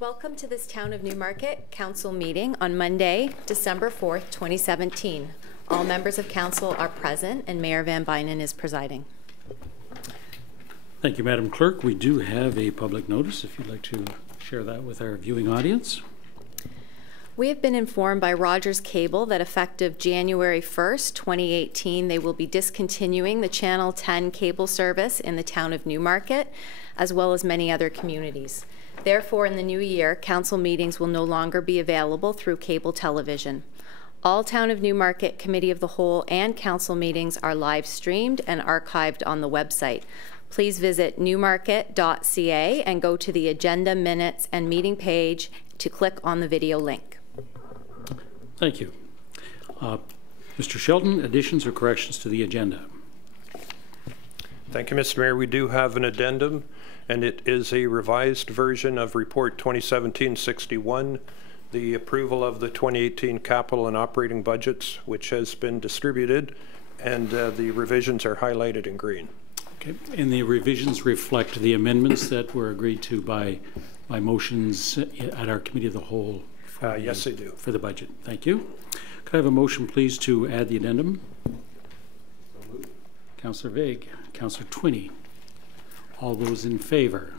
Welcome to this Town of Newmarket Council meeting on Monday, December 4th, 2017. All members of Council are present and Mayor Van Bynen is presiding. Thank you, Madam Clerk. We do have a public notice if you'd like to share that with our viewing audience. We have been informed by Rogers Cable that effective January 1st, 2018, they will be discontinuing the Channel 10 cable service in the Town of Newmarket, as well as many other communities. Therefore, in the new year, council meetings will no longer be available through cable television. All Town of Newmarket Committee of the Whole and council meetings are live streamed and archived on the website. Please visit newmarket.ca and go to the agenda, minutes, and meeting page to click on the video link. Thank you. Mr. Shelton, additions or corrections to the agenda? Thank you, Mr. Mayor. We do have an addendum, and it is a revised version of Report 2017-61, the approval of the 2018 capital and operating budgets, which has been distributed, and the revisions are highlighted in green. Okay, and the revisions reflect the amendments that were agreed to by motions at our Committee of the Whole. Yes, they do. For the budget. Thank you. Could I have a motion, please, to add the addendum? Councillor Vague, Councillor Twinney. All those in favor?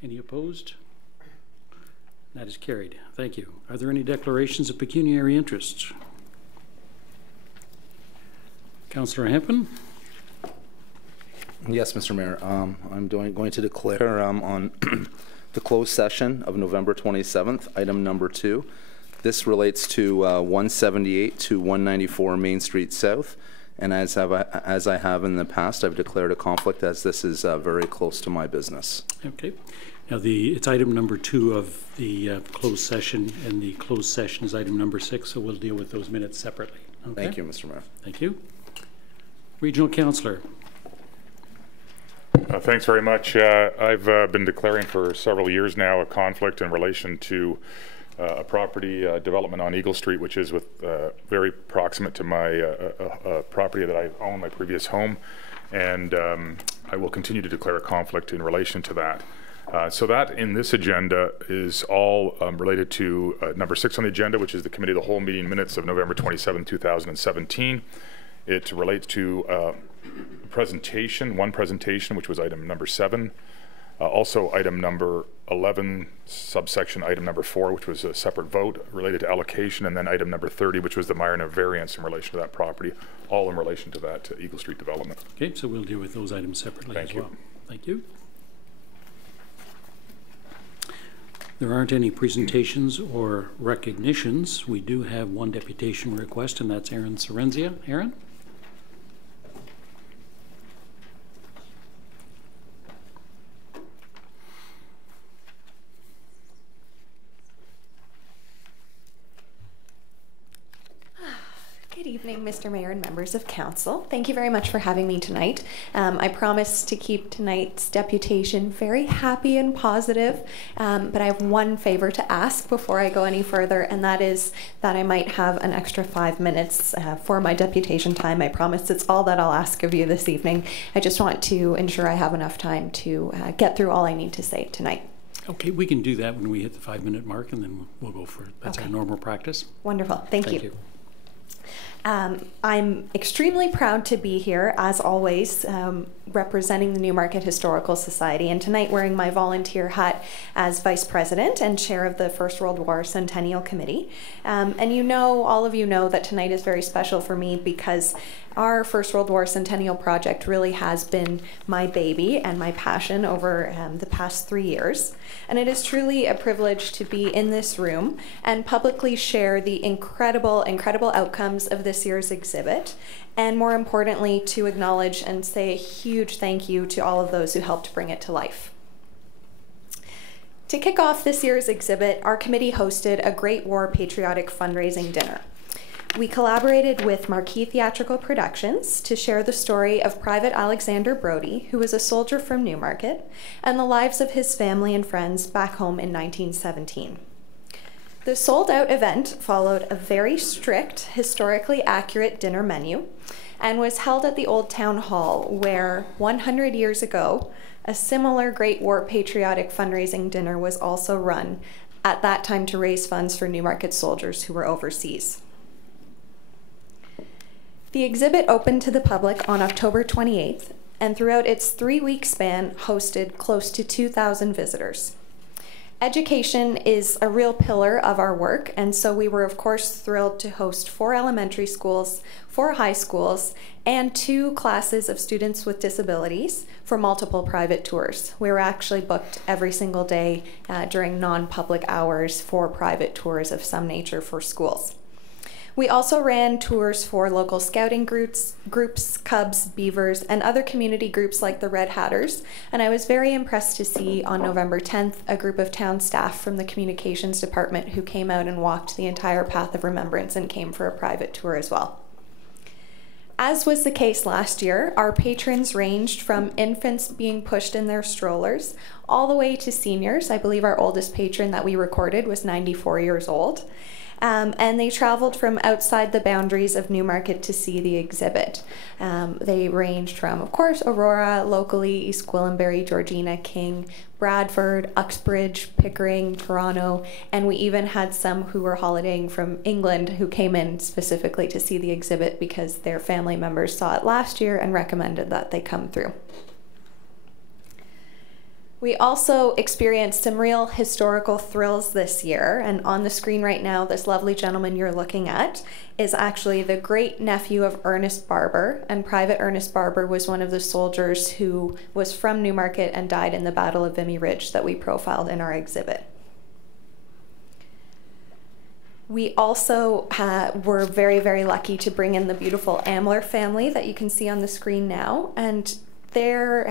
Any opposed? That is carried. Thank you. Are there any declarations of pecuniary interest? Councillor Hempen? Yes, Mr. Mayor. I'm going to declare on the closed session of November 27th, item number 2. This relates to 178 to 194 Main Street South, and as I have in the past, I've declared a conflict as this is very close to my business. Okay. Now it's item number 2 of the closed session, and the closed session is item number 6, so we'll deal with those minutes separately. Okay? Thank you, Mr. Mayor. Thank you. Regional Councillor. Thanks very much. I've been declaring for several years now a conflict in relation to a property development on Eagle Street, which is very proximate to my property that I own, my previous home, and I will continue to declare a conflict in relation to that. So that in this agenda is all related to number 6 on the agenda, which is the Committee of the Whole meeting minutes of November 27, 2017. It relates to one presentation, which was item number 7. Also item number 11, subsection item number 4, which was a separate vote related to allocation, and then item number 30, which was the minor variance in relation to that property, all in relation to that Eagle Street development. Okay, so we'll deal with those items separately as well. Thank you. There aren't any presentations or recognitions. We do have one deputation request, and that's Aaron Sorrenzia. Aaron? Good evening, Mr. Mayor and members of Council. Thank you very much for having me tonight. I promise to keep tonight's deputation very happy and positive, but I have one favor to ask before I go any further, and that is that I might have an extra 5 minutes for my deputation time. I promise it's all that I'll ask of you this evening. I just want to ensure I have enough time to get through all I need to say tonight. Okay, we can do that when we hit the 5-minute mark, and then we'll go for it. That's okay. Our normal practice. Wonderful. Thank you. I'm extremely proud to be here, as always, representing the Newmarket Historical Society, and tonight wearing my volunteer hat as Vice President and Chair of the First World War Centennial Committee. And all of you know that tonight is very special for me because our First World War Centennial project really has been my baby and my passion over the past 3 years. And it is truly a privilege to be in this room and publicly share the incredible outcomes of this year's exhibit. And more importantly, to acknowledge and say a huge thank you to all of those who helped bring it to life. To kick off this year's exhibit, our committee hosted a Great War Patriotic Fundraising Dinner. We collaborated with Marquee Theatrical Productions to share the story of Private Alexander Brody, who was a soldier from Newmarket, and the lives of his family and friends back home in 1917. The sold-out event followed a very strict, historically accurate dinner menu, and was held at the Old Town Hall, where 100 years ago, a similar Great War patriotic fundraising dinner was also run, at that time to raise funds for Newmarket soldiers who were overseas. The exhibit opened to the public on October 28th, and throughout its 3-week span hosted close to 2,000 visitors. Education is a real pillar of our work, and so we were of course thrilled to host 4 elementary schools, 4 high schools, and 2 classes of students with disabilities for multiple private tours. We were actually booked every single day during non-public hours for private tours of some nature for schools. We also ran tours for local scouting groups, Cubs, Beavers, and other community groups like the Red Hatters, and I was very impressed to see on November 10th a group of town staff from the communications department who came out and walked the entire Path of Remembrance and came for a private tour as well. As was the case last year, our patrons ranged from infants being pushed in their strollers all the way to seniors. I believe our oldest patron that we recorded was 94 years old. And they traveled from outside the boundaries of Newmarket to see the exhibit. They ranged from, of course, Aurora, locally, East Gwillimbury, Georgina, King, Bradford, Uxbridge, Pickering, Toronto, and we even had some who were holidaying from England who came in specifically to see the exhibit because their family members saw it last year and recommended that they come through. We also experienced some real historical thrills this year, and on the screen right now, this lovely gentleman you're looking at is actually the great nephew of Ernest Barber, and Private Ernest Barber was one of the soldiers who was from Newmarket and died in the Battle of Vimy Ridge that we profiled in our exhibit. We also were very, very lucky to bring in the beautiful Amler family that you can see on the screen now, and their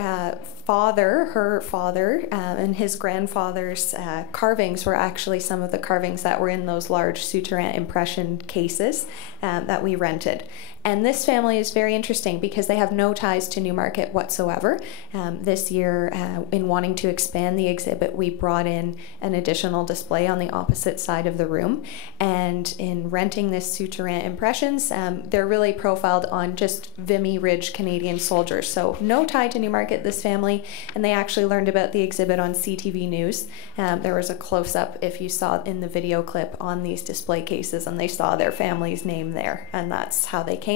her father, and his grandfather's carvings were actually some of the carvings that were in those large Souterrain impression cases that we rented. And this family is very interesting because they have no ties to Newmarket whatsoever. This year, in wanting to expand the exhibit, we brought in an additional display on the opposite side of the room. And in renting this Souterrain impressions, they're really profiled on just Vimy Ridge Canadian soldiers. So no tie to Newmarket, this family, and they actually learned about the exhibit on CTV News. There was a close-up, if you saw in the video clip, on these display cases, and they saw their family's name there, and that's how they came.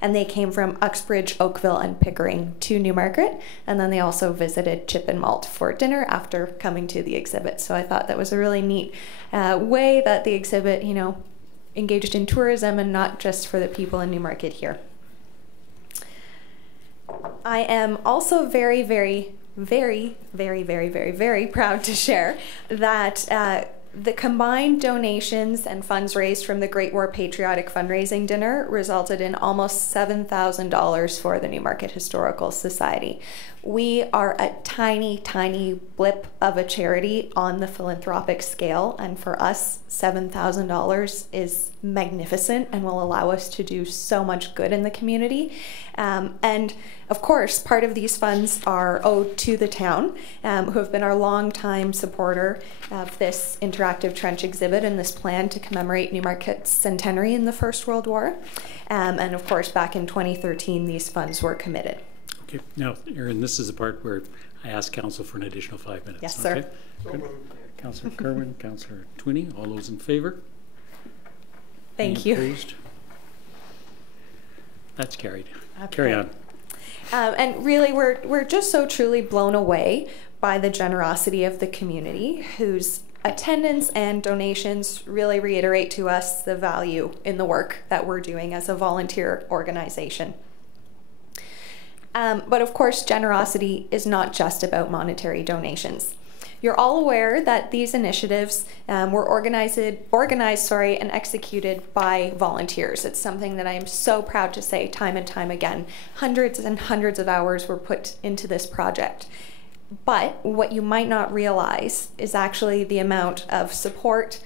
And they came from Uxbridge, Oakville, and Pickering to Newmarket, and then they also visited Chip and Malt for dinner after coming to the exhibit. So I thought that was a really neat way that the exhibit, you know, engaged in tourism and not just for the people in Newmarket here. I am also very, very, very, very, very, very, very proud to share that the combined donations and funds raised from the Great War Patriotic Fundraising Dinner resulted in almost $7,000 for the Newmarket Historical Society. We are a tiny, tiny blip of a charity on the philanthropic scale, and for us, $7,000 is magnificent and will allow us to do so much good in the community. And of course, part of these funds are owed to the town, who have been our longtime supporter of this interactive trench exhibit and this plan to commemorate Newmarket's centenary in the First World War. And of course, back in 2013, these funds were committed. Okay, now, Erin, this is the part where I ask Council for an additional 5 minutes. Yes, sir. Okay. Councillor Kerwin, Councillor Twinney, all those in favour? Thank Any you. Opposed? That's carried. Okay. Carry on. And really, we're just so truly blown away by the generosity of the community, whose attendance and donations really reiterate to us the value in the work that we're doing as a volunteer organization. But of course, generosity is not just about monetary donations. You're all aware that these initiatives were organized and executed by volunteers. It's something that I am so proud to say time and time again. Hundreds and hundreds of hours were put into this project. But what you might not realize is actually the amount of support,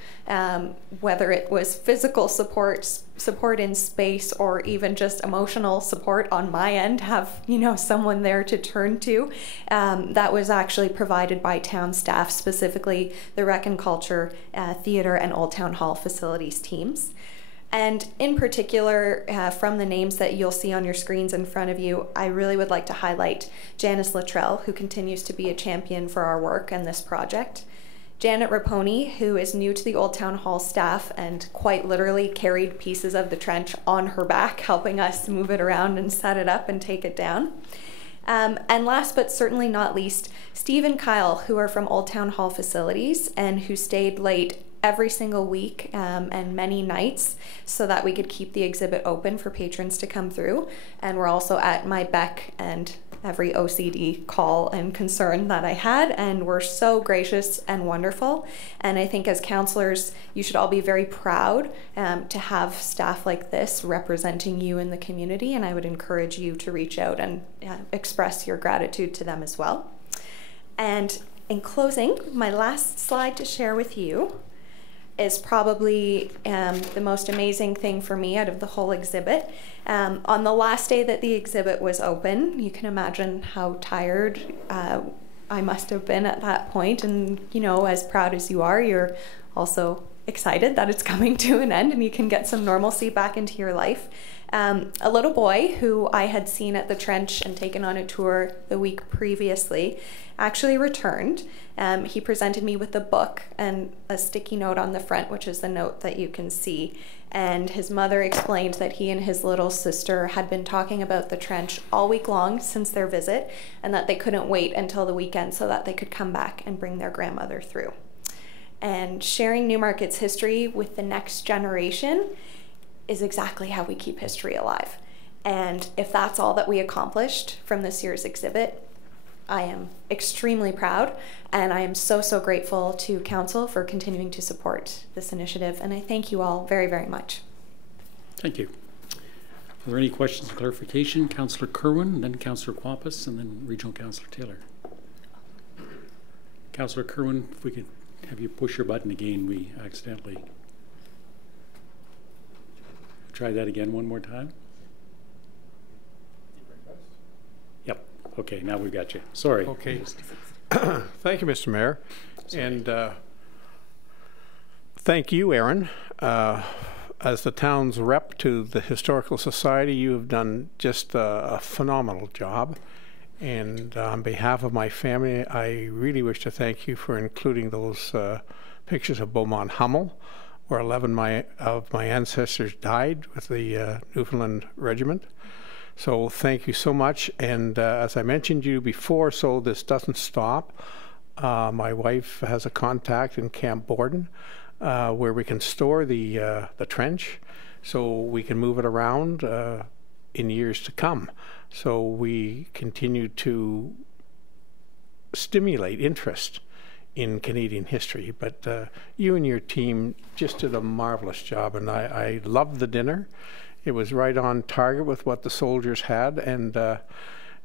whether it was physical support, support in space, or even just emotional support on my end, have, you know, someone there to turn to, that was actually provided by town staff, specifically the Rec and Culture, Theatre, and Old Town Hall facilities teams. And in particular, from the names that you'll see on your screens in front of you, I really would like to highlight Janice Luttrell, who continues to be a champion for our work and this project. Janet Raponi, who is new to the Old Town Hall staff and quite literally carried pieces of the trench on her back, helping us move it around and set it up and take it down. And last but certainly not least, Steve and Kyle, who are from Old Town Hall facilities and who stayed late every single week and many nights so that we could keep the exhibit open for patrons to come through. And we're also at my beck and every OCD call and concern that I had, and were so gracious and wonderful. And I think as counselors, you should all be very proud to have staff like this representing you in the community, and I would encourage you to reach out and express your gratitude to them as well. And in closing, my last slide to share with you is probably the most amazing thing for me out of the whole exhibit. On the last day that the exhibit was open, you can imagine how tired I must have been at that point. And you know, as proud as you are, you're also excited that it's coming to an end and you can get some normalcy back into your life. A little boy who I had seen at the trench and taken on a tour the week previously actually returned. He presented me with a book and a sticky note on the front, which is the note that you can see. And his mother explained that he and his little sister had been talking about the trench all week long since their visit, and that they couldn't wait until the weekend so that they could come back and bring their grandmother through. And sharing Newmarket's history with the next generation is exactly how we keep history alive. And if that's all that we accomplished from this year's exhibit, I am extremely proud, and I am so, so grateful to Council for continuing to support this initiative, and I thank you all very, very much. Thank you. Are there any questions or clarification? Councillor Kerwin, then Councillor Quapis, and then Regional Councillor Taylor. Councillor Kerwin, if we could have you push your button again, we accidentally. Try that again one more time. Yep. Okay, now we've got you. Sorry. Okay. Thank you, Mr. Mayor. Sorry. And thank you, Aaron. As the town's rep to the Historical Society, you have done just a phenomenal job. And on behalf of my family, I really wish to thank you for including those pictures of Beaumont Hummel, where 11 of my ancestors died with the Newfoundland Regiment. So thank you so much. And as I mentioned to you before, so this doesn't stop, my wife has a contact in Camp Borden where we can store the trench so we can move it around in years to come. So we continue to stimulate interest in Canadian history. But you and your team just did a marvelous job, and I loved the dinner. It was right on target with what the soldiers had, and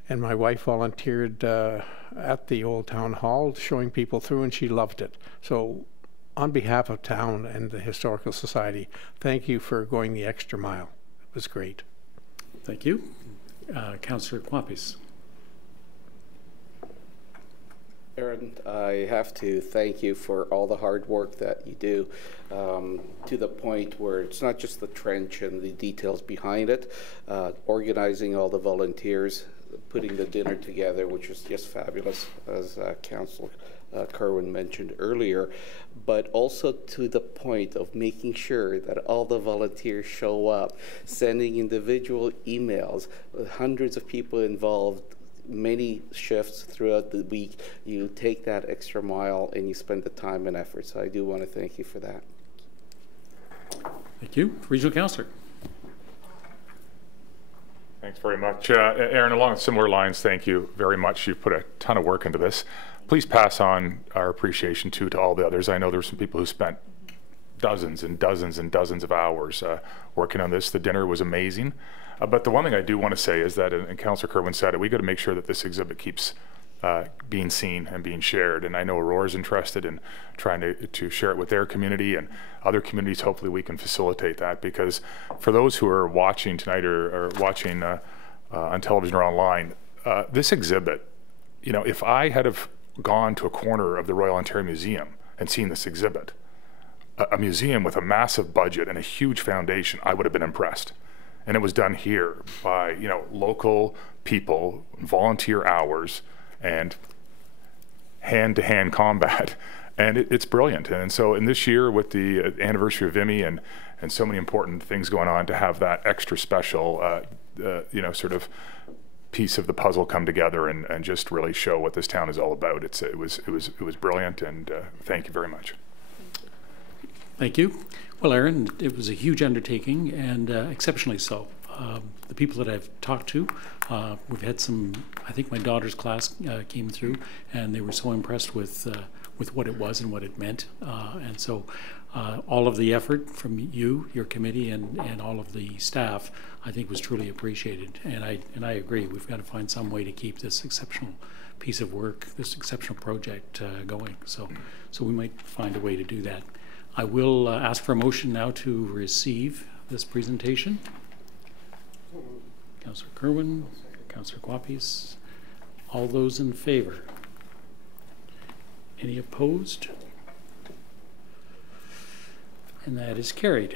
my wife volunteered at the Old Town Hall showing people through, and she loved it. So on behalf of town and the Historical Society, thank you for going the extra mile. It was great. Thank you. Councillor Quapis. Aaron, I have to thank you for all the hard work that you do, to the point where it's not just the trench and the details behind it, organizing all the volunteers, putting the dinner together, which was just fabulous, as Councillor Kerwin mentioned earlier, but also to the point of making sure that all the volunteers show up, sending individual emails, hundreds of people involved, many shifts throughout the week. You take that extra mile and you spend the time and effort. So I do want to thank you for that. Thank you. Regional Councillor. Thanks very much. Aaron, along similar lines, thank you very much. You've put a ton of work into this. Please pass on our appreciation too to all the others. I know there were some people who spent dozens and dozens and dozens of hours working on this. The dinner was amazing. But the one thing I do want to say is that, and Councillor Kerwin said it, we got to make sure that this exhibit keeps being seen and being shared. And I know Aurora's interested in trying to share it with their community and other communities. Hopefully we can facilitate that, because for those who are watching tonight or watching on television or online, this exhibit, you know, if I had have gone to a corner of the Royal Ontario Museum and seen this exhibit, a museum with a massive budget and a huge foundation, I would have been impressed. And it was done here by, you know, local people, volunteer hours, and hand-to-hand combat. And it's brilliant. And so in this year, with the anniversary of Vimy and so many important things going on, to have that extra special, you know, sort of piece of the puzzle come together and just really show what this town is all about. It was brilliant, and thank you very much. Thank you. Well, Aaron, it was a huge undertaking, and exceptionally so. The people that I've talked to, we've had some, I think my daughter's class came through, and they were so impressed with what it was and what it meant. And so all of the effort from you, your committee, and all of the staff, I think was truly appreciated. And I agree, we've got to find some way to keep this exceptional piece of work, this exceptional project going. So we might find a way to do that. I will ask for a motion now to receive this presentation. Councillor Kerwin, Councillor Guapis, all those in favor? Any opposed? And that is carried.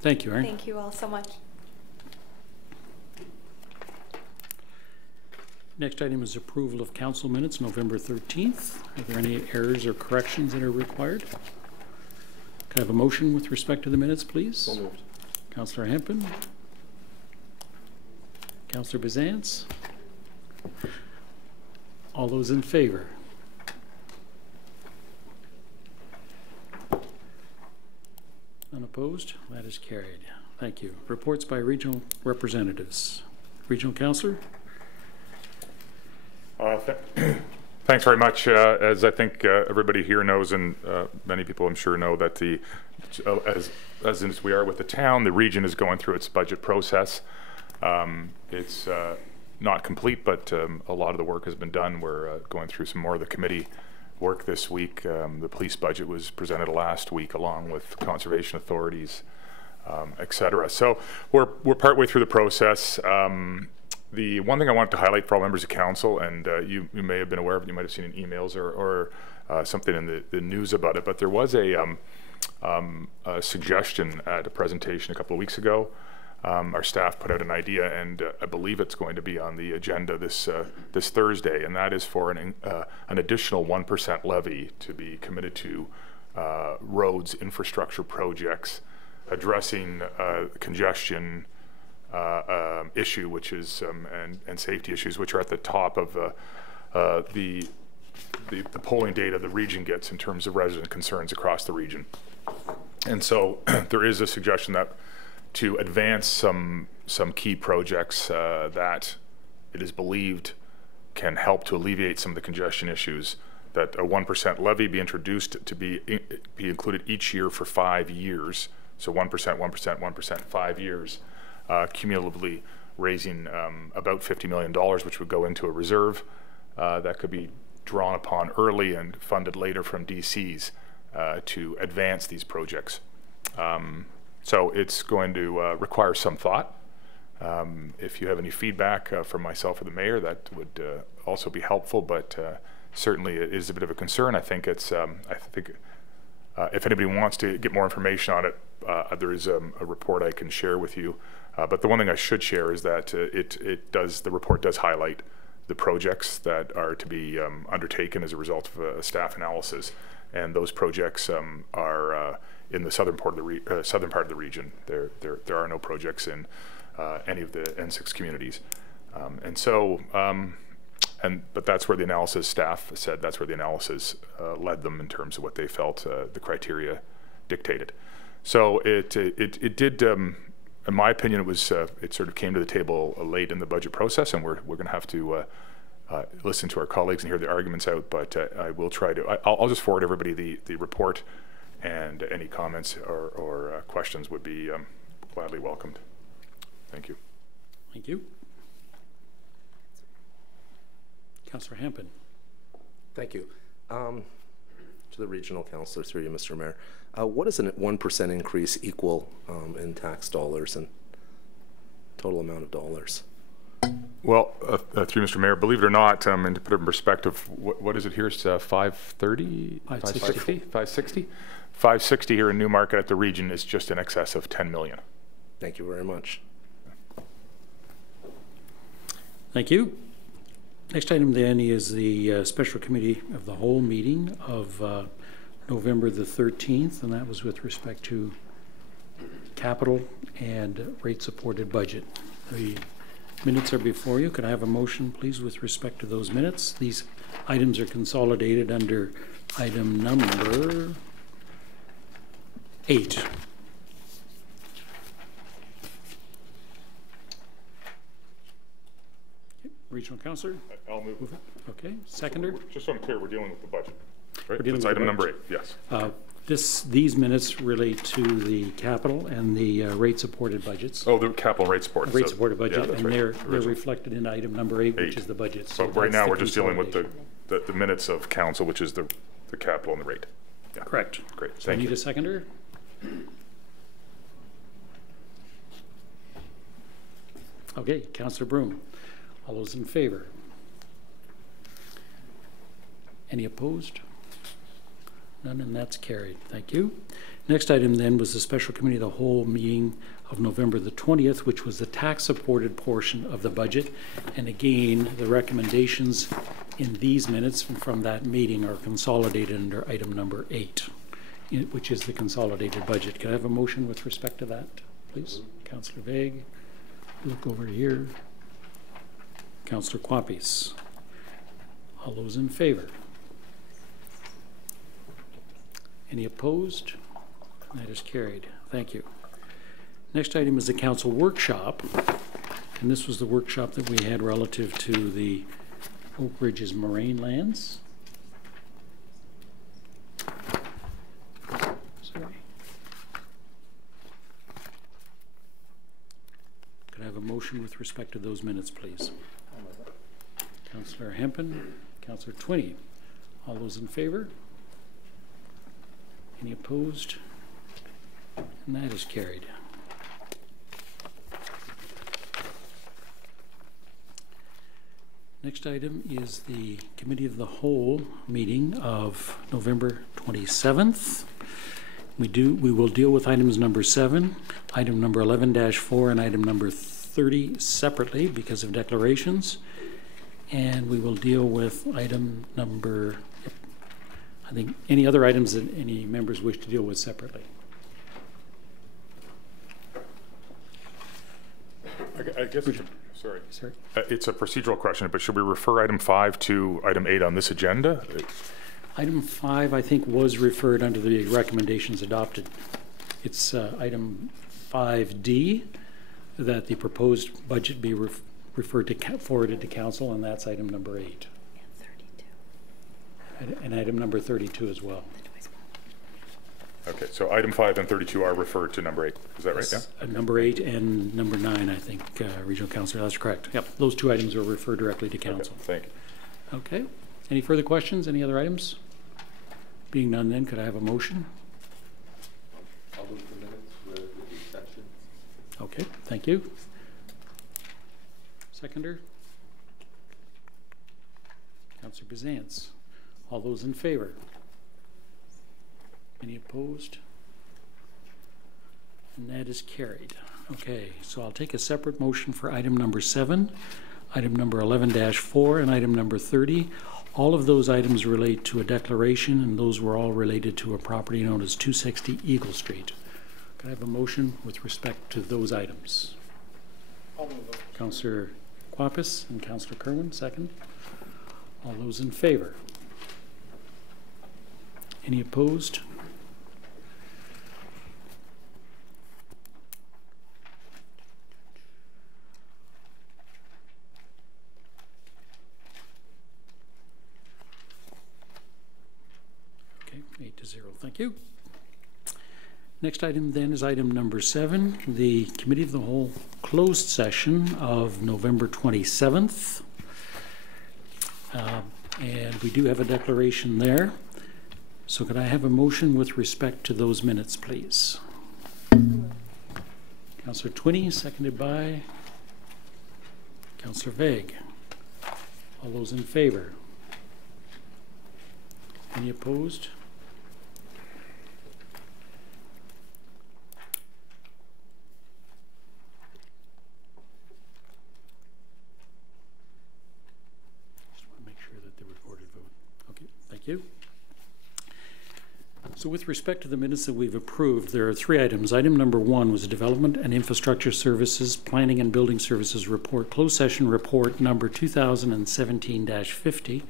Thank you, Aaron. Thank you all so much. Next item is approval of council minutes, November 13th. Are there any errors or corrections that are required? Can I have a motion with respect to the minutes, please? So moved. Councillor Hempen. Councillor Bizance. All those in favor? None opposed? That is carried. Thank you. Reports by regional representatives. Regional Councillor? Thanks very much. As I think everybody here knows, and many people I'm sure know, that as we are with the town, the region is going through its budget process. It's not complete, but a lot of the work has been done. We're going through some more of the committee work this week. The police budget was presented last week, along with conservation authorities, etc. So we're partway through the process. The one thing I wanted to highlight for all members of council, and you may have been aware of it, you might have seen in emails or something in the news about it, but there was a suggestion at a presentation a couple of weeks ago. Our staff put out an idea, and I believe it's going to be on the agenda this Thursday, and that is for an additional 1% levy to be committed to roads infrastructure projects addressing congestion issue, which is and safety issues, which are at the top of the polling data the region gets in terms of resident concerns across the region. And so there is a suggestion that to advance some key projects that it is believed can help to alleviate some of the congestion issues, that a 1% levy be introduced to be included each year for 5 years. So 1%, 1%, 1%, 5 years, cumulatively raising about $50 million, which would go into a reserve that could be drawn upon early and funded later from DCs to advance these projects. So it's going to require some thought. If you have any feedback from myself or the mayor, that would also be helpful, but certainly it is a bit of a concern. I think it's, if anybody wants to get more information on it, there is a report I can share with you. But the one thing I should share is that the report does highlight the projects that are to be undertaken as a result of a staff analysis, and those projects are in the southern part of the region. There are no projects in any of the N6 communities, and so but that's where the analysis staff said that's where the analysis led them in terms of what they felt the criteria dictated. So it did. In my opinion, it sort of came to the table late in the budget process, and we're going to have to listen to our colleagues and hear the arguments out. But I will try to. I'll just forward everybody the report, and any comments or questions would be gladly welcomed. Thank you. Thank you. Councillor Hempen. Thank you. To the regional councillor, through you, Mr. Mayor. What does a 1% increase equal in tax dollars and total amount of dollars? Well, through Mr. Mayor, believe it or not, and to put it in perspective, what is it here? It's 530, 560, 560. 560 here in Newmarket at the region is just in excess of 10 million. Thank you very much. Thank you. Next item then is the Special Committee of the Whole meeting of November the 13th, and that was with respect to capital and rate-supported budget. The minutes are before you. Could I have a motion, please, with respect to those minutes? These items are consolidated under item number 8. Regional Councillor? I'll move it. Okay. Seconder? Just so I'm clear, we're dealing with the budget. Right? We're dealing That's with item the number budget. 8, yes. These minutes relate to the capital and the rate-supported budgets. Oh, the capital rate support. Rate-supported budget, yeah, that's and right. they're reflected in item number 8, which 8. is the budget. So But right that's now, the we're just dealing with consolidation. the minutes of council, which is the capital and the rate. Yeah. Correct. Great, So I thank need you. a seconder? Okay, Councillor Broom. All those in favor? Any opposed? None, and that's carried. Thank you. Next item then was the Special Committee of the Whole meeting of November the 20th, which was the tax-supported portion of the budget. And again, the recommendations in these minutes from that meeting are consolidated under item number 8, which is the consolidated budget. Can I have a motion with respect to that, please? Councillor Vague. Look over here. Councillor Quapis. All those in favor? Any opposed? That is carried. Thank you. Next item is the council workshop. And this was the workshop that we had relative to the Oak Ridges moraine lands. Sorry. Could I have a motion with respect to those minutes, please? Councillor Hempen, Councillor Twinney. All those in favor? Any opposed? And that is carried. Next item is the Committee of the Whole meeting of November 27th. We will deal with items number 7, item number 11-4, and item number 30 separately because of declarations. And we will deal with item number, I think, any other items that any members wish to deal with separately. I guess, sorry. Sorry. It's a procedural question, but should we refer item 5 to item 8 on this agenda? Item 5, I think, was referred under the recommendations adopted. It's item 5D, that the proposed budget be referred to, forwarded to council, and that's item number 8. And 32. And item number 32 as well. Okay, so item 5 and 32 are referred to number 8. Is that right? Yes, Yeah. Number 8 and number 9, I think, Regional Councillor, that's correct. Yep, those two items are referred directly to council. Okay, thank you. Okay. Any further questions? Any other items? Being none, then, could I have a motion? I'll move the minutes with the exception. Okay, thank you. Seconder? Councillor Bizance. All those in favor? Any opposed? And that is carried. Okay, so I'll take a separate motion for item number 7, item number 11-4, and item number 30. All of those items relate to a declaration, and those were all related to a property known as 260 Eagle Street. Could I have a motion with respect to those items? I'll move it. Councillor Quapis and Councillor Kerwin, second. All those in favor? Any opposed? Okay, 8-0, thank you. Next item then is item number 7, the Committee of the Whole closed session of November 27th. And we do have a declaration there. So could I have a motion with respect to those minutes, please? Councillor Twinney, seconded by Councillor Vague. All those in favor? Any opposed? you. So with respect to the minutes that we've approved, there are 3 items. Item number 1 was Development and Infrastructure Services, Planning and Building Services Report, Closed Session Report number 2017-50,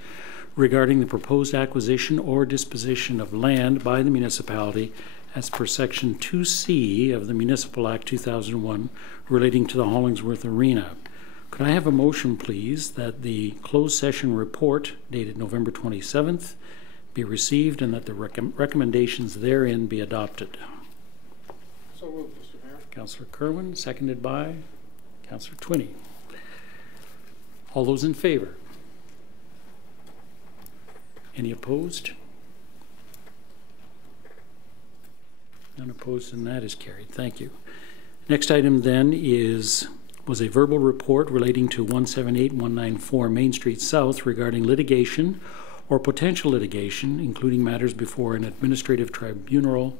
regarding the proposed acquisition or disposition of land by the municipality as per Section 2C of the Municipal Act 2001 relating to the Hollingsworth Arena. Could I have a motion, please, that the closed session report dated November 27th be received and that the recommendations therein be adopted? So moved, Mr. Mayor. Councillor Kerwin, seconded by Councillor Twinney. All those in favor? Any opposed? None opposed, and that is carried. Thank you. Next item then was a verbal report relating to 178-194 Main Street South regarding litigation or potential litigation, including matters before an administrative tribunal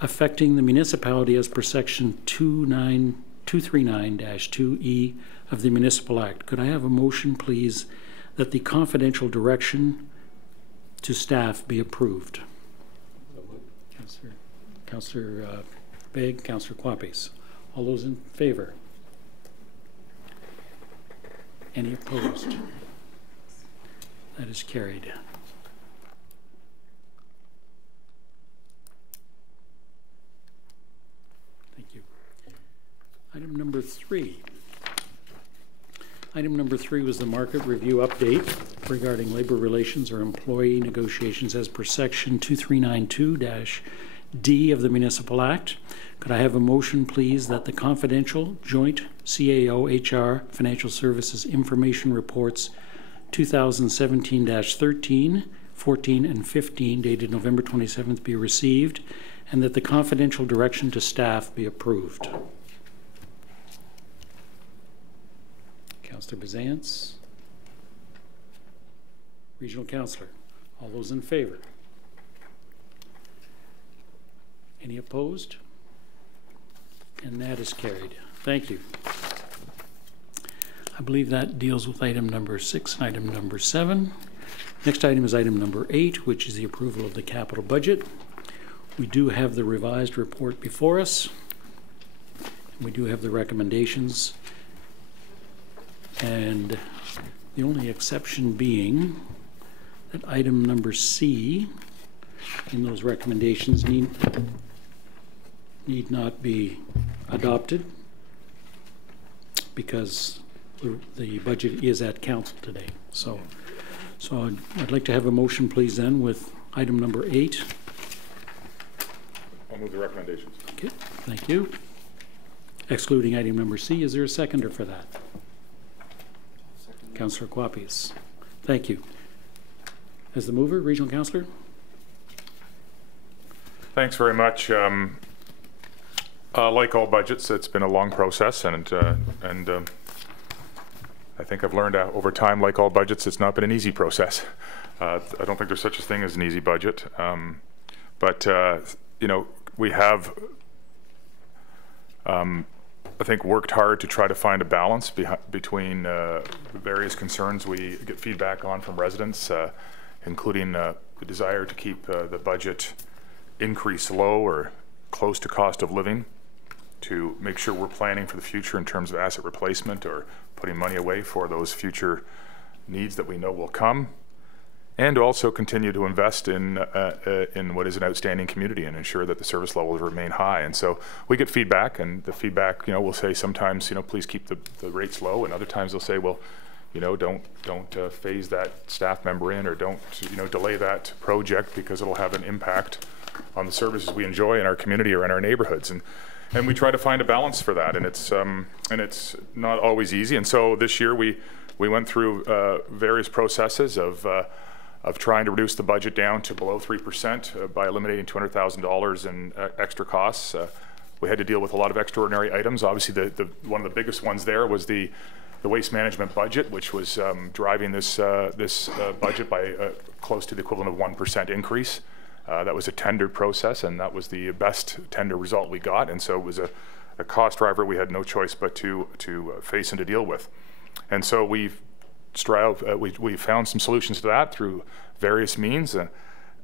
affecting the municipality as per Section 239-2E of the Municipal Act. Could I have a motion, please, that the confidential direction to staff be approved? Councillor Begg, Councillor Quapis. All those in favor? Any opposed? That is carried. Thank you. Item number 3. Item number 3 was the market review update regarding labor relations or employee negotiations as per Section 2392-D of the Municipal Act. Could I have a motion, please, that the confidential joint CAO-HR Financial Services Information Reports 2017-13, 14, and 15 dated November 27th be received and that the confidential direction to staff be approved? Councillor Bazance. Regional Councillor. All those in favor? Any opposed? And that is carried. Thank you. I believe that deals with item number 6 and item number 7. Next item is item number 8, which is the approval of the capital budget. We do have the revised report before us. We do have the recommendations. And the only exception being that item number C in those recommendations need not be adopted because the budget is at council today. So I'd like to have a motion, please, then, with item number 8. I'll move the recommendations. Okay, thank you. Excluding item number C, is there a seconder for that? Councillor Quapis. Thank you. As the mover, Regional Councillor. Thanks very much. Like all budgets, it's been a long process, and I think I've learned over time, like all budgets, it's not been an easy process. I don't think there's such a thing as an easy budget, but you know, we have, I think, worked hard to try to find a balance between the various concerns we get feedback on from residents, including the desire to keep the budget increase low or close to cost of living, to make sure we're planning for the future in terms of asset replacement or putting money away for those future needs that we know will come, and also continue to invest in what is an outstanding community and ensure that the service levels remain high. And so we get feedback, and the feedback, you know, will say sometimes, you know, please keep the rates low, and other times they'll say, well, you know, don't phase that staff member in, or don't, you know, delay that project because it'll have an impact on the services we enjoy in our community or in our neighborhoods. And we try to find a balance for that, and it's not always easy. And so this year we went through various processes of trying to reduce the budget down to below 3% by eliminating $200,000 in extra costs. We had to deal with a lot of extraordinary items. Obviously, one of the biggest ones there was the waste management budget, which was driving this budget by close to the equivalent of 1% increase. That was a tendered process, and that was the best tender result we got, and so it was a cost driver we had no choice but to face and to deal with. And so we've we found some solutions to that through various means,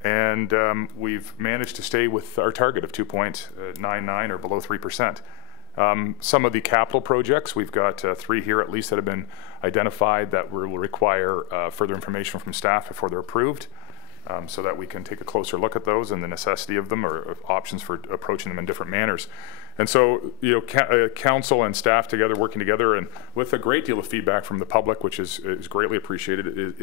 and we've managed to stay with our target of 2.99 or below 3%. Some of the capital projects, we've got 3 here at least that have been identified that will require further information from staff before they're approved, so that we can take a closer look at those and the necessity of them or options for approaching them in different manners. And so, council and staff together, working together, and with a great deal of feedback from the public, which is greatly appreciated.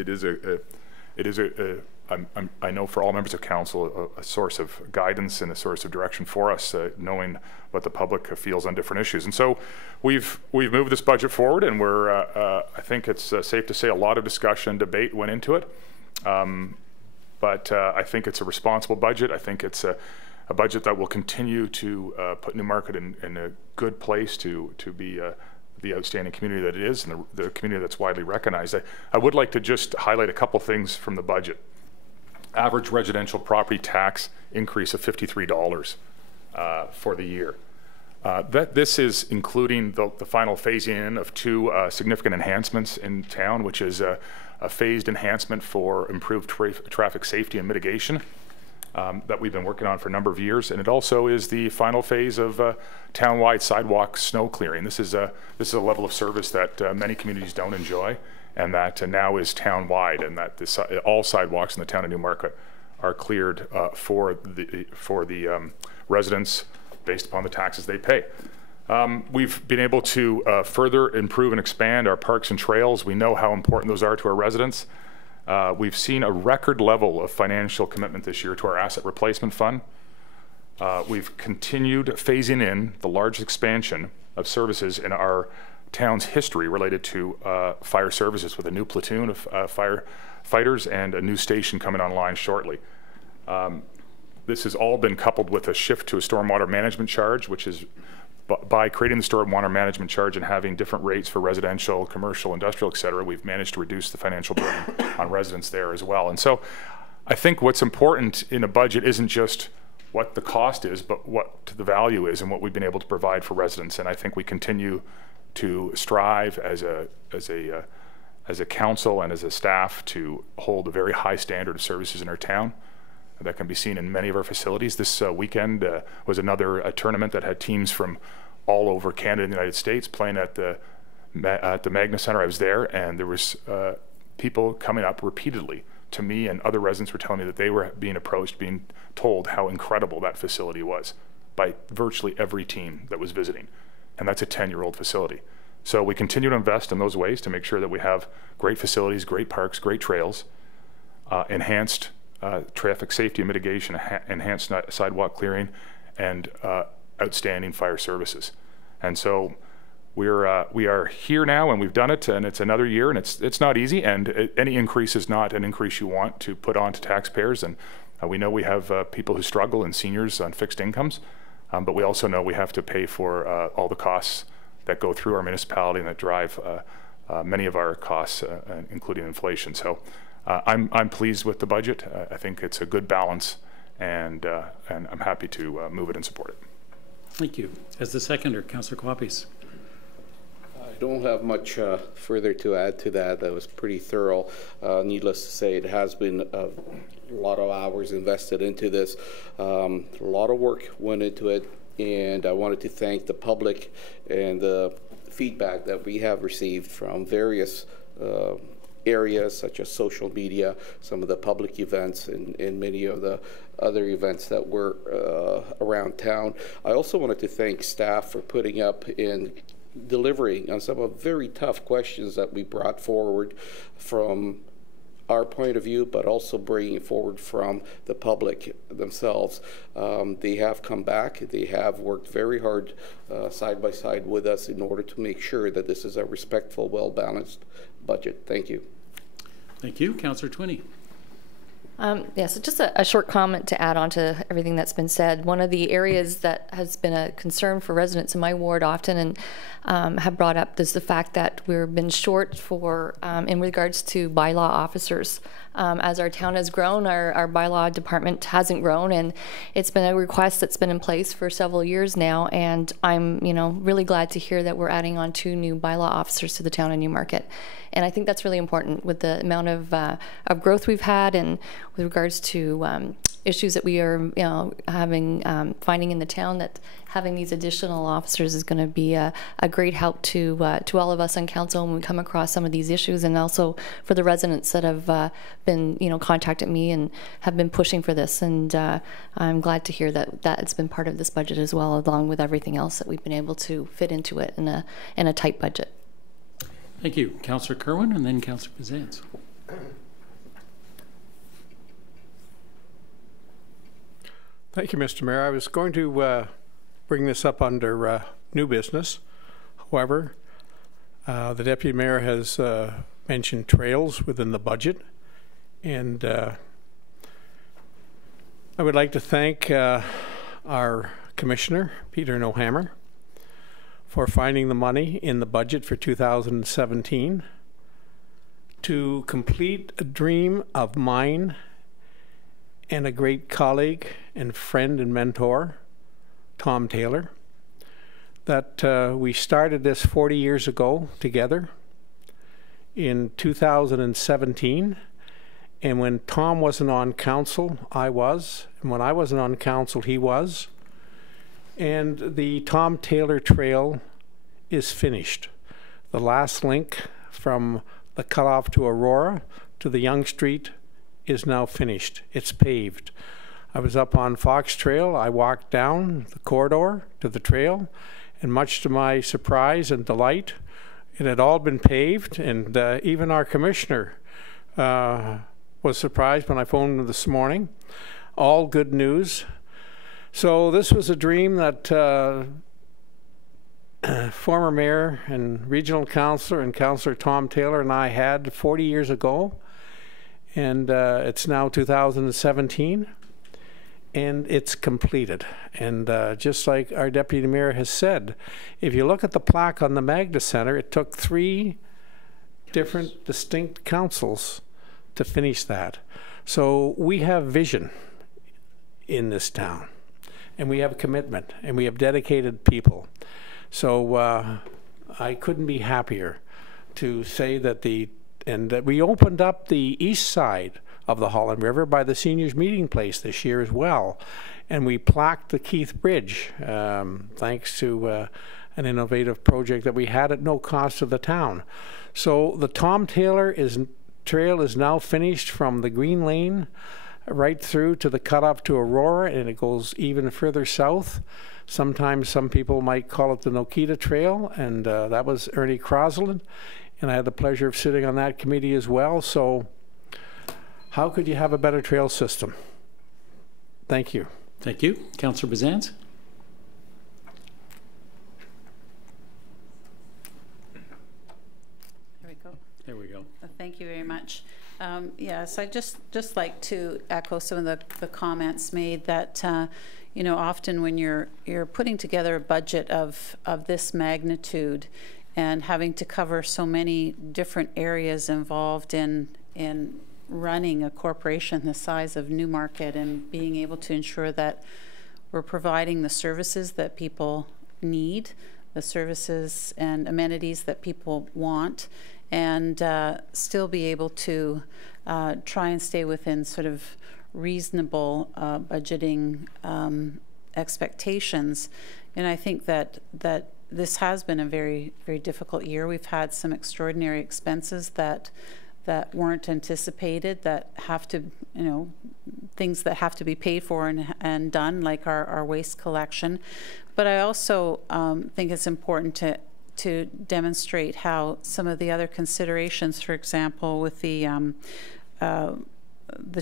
I know for all members of council, a source of guidance and a source of direction for us, knowing what the public feels on different issues. And so we've moved this budget forward, and I think it's safe to say a lot of discussion, debate went into it. But I think it's a responsible budget. I think it's a budget that will continue to put Newmarket in a good place to be the outstanding community that it is, and the community that's widely recognized. I would like to just highlight a couple things from the budget. Average residential property tax increase of $53 for the year. This is including the final phasing in of 2 significant enhancements in town, which is a phased enhancement for improved traffic safety and mitigation that we've been working on for a number of years, and it also is the final phase of town-wide sidewalk snow clearing. This is a level of service that many communities don't enjoy, and that now is town-wide, and that all sidewalks in the town of Newmarket are cleared for the residents based upon the taxes they pay. We've been able to further improve and expand our parks and trails. We know how important those are to our residents. We've seen a record level of financial commitment this year to our asset replacement fund. We've continued phasing in the largest expansion of services in our town's history related to fire services, with a new platoon of firefighters and a new station coming online shortly. This has all been coupled with a shift to a stormwater management charge, which is by creating the stormwater management charge and having different rates for residential, commercial, industrial, et cetera, we've managed to reduce the financial burden on residents there as well. And so I think what's important in a budget isn't just what the cost is, but what the value is and what we've been able to provide for residents. And I think we continue to strive as a council and as a staff to hold a very high standard of services in our town. That can be seen in many of our facilities. This weekend was another tournament that had teams from all over Canada and the United States playing at the Magna Center. I was there, and there was people coming up repeatedly to me, and other residents were telling me that they were being approached, being told how incredible that facility was by virtually every team that was visiting. And that's a 10-year-old facility. So we continue to invest in those ways to make sure that we have great facilities, great parks, great trails, enhanced traffic safety and mitigation, enhanced sidewalk clearing, and outstanding fire services. And so we are here now, and we've done it, and it's another year, and it's not easy, and any increase is not an increase you want to put on to taxpayers. And we know we have people who struggle and seniors on fixed incomes, but we also know we have to pay for all the costs that go through our municipality and that drive many of our costs, including inflation. So I'm pleased with the budget. I think it's a good balance, and I'm happy to move it and support it. Thank you. As the seconder, Councillor Quapis. I don't have much further to add to that. That was pretty thorough. Needless to say, it has been a lot of hours invested into this. A lot of work went into it, and I wanted to thank the public and the feedback that we have received from various areas such as social media, some of the public events, and many of the other events that were around town. I also wanted to thank staff for putting up and delivering on some of very tough questions that we brought forward from our point of view, but also bringing it forward from the public themselves. They have come back. They have worked very hard side by side with us in order to make sure that this is a respectful, well-balanced budget. Thank you. Thank you. Councillor Twinney. So just a short comment to add on to everything that's been said. One of the areas that has been a concern for residents in my ward often and have brought up is the fact that we've been short for, in regards to bylaw officers. As our town has grown, our bylaw department hasn't grown, and it's been a request that's been in place for several years now, and I'm really glad to hear that we're adding on 2 new bylaw officers to the town of Newmarket. And I think that's really important with the amount of growth we've had, and with regards to issues that we are finding in the town, that having these additional officers is going to be a great help to all of us on council when we come across some of these issues, and also for the residents that have been contacted me and have been pushing for this. And I'm glad to hear that it's been part of this budget as well, along with everything else that we've been able to fit into it in a tight budget. Thank you. Councillor Kerwin, and then Councillor Pezance. Thank you, Mr. Mayor. I was going to bring this up under new business. However, the Deputy Mayor has mentioned trails within the budget, and I would like to thank our Commissioner, Peter Nohammer, for finding the money in the budget for 2017 to complete a dream of mine and a great colleague and friend and mentor, Tom Taylor, that we started this 40 years ago together in 2017. And when Tom wasn't on council, I was. And when I wasn't on council, he was. And the Tom Taylor Trail is finished. The last link from the cutoff to Aurora to the Yonge Street is now finished. It's paved. I was up on Fox Trail. I walked down the corridor to the trail, and much to my surprise and delight, it had all been paved, and even our commissioner was surprised when I phoned him this morning. All good news. So this was a dream that former mayor and regional councillor and Councillor Tom Taylor and I had 40 years ago, and it's now 2017, and it's completed. And just like our deputy mayor has said, if you look at the plaque on the Magda Center, it took 3 different distinct councils to finish that. So we have vision in this town, and we have commitment, and we have dedicated people. So I couldn't be happier to say that that we opened up the east side of the Holland River by the seniors meeting place this year as well, and we plaqued the Keith Bridge thanks to an innovative project that we had at no cost to the town. So the Tom Taylor Trail is now finished from the Green Lane right through to the cutoff to Aurora, and it goes even further south. Sometimes some people might call it the Nokita Trail, and that was Ernie Crosland, and I had the pleasure of sitting on that committee as well. So how could you have a better trail system? Thank you. Thank you. Councillor Pezance. There we go. There we go. Thank you very much. Yes, I'd just like to echo some of the comments made that often when you're putting together a budget of this magnitude and having to cover so many different areas involved in running a corporation the size of Newmarket and being able to ensure that we're providing the services that people need, the services and amenities that people want, and still be able to try and stay within sort of reasonable budgeting expectations. And I think that this has been a very, very difficult year. We've had some extraordinary expenses that weren't anticipated, that have to, things that have to be paid for and done, like our waste collection. But I also think it's important to demonstrate how some of the other considerations, for example, with the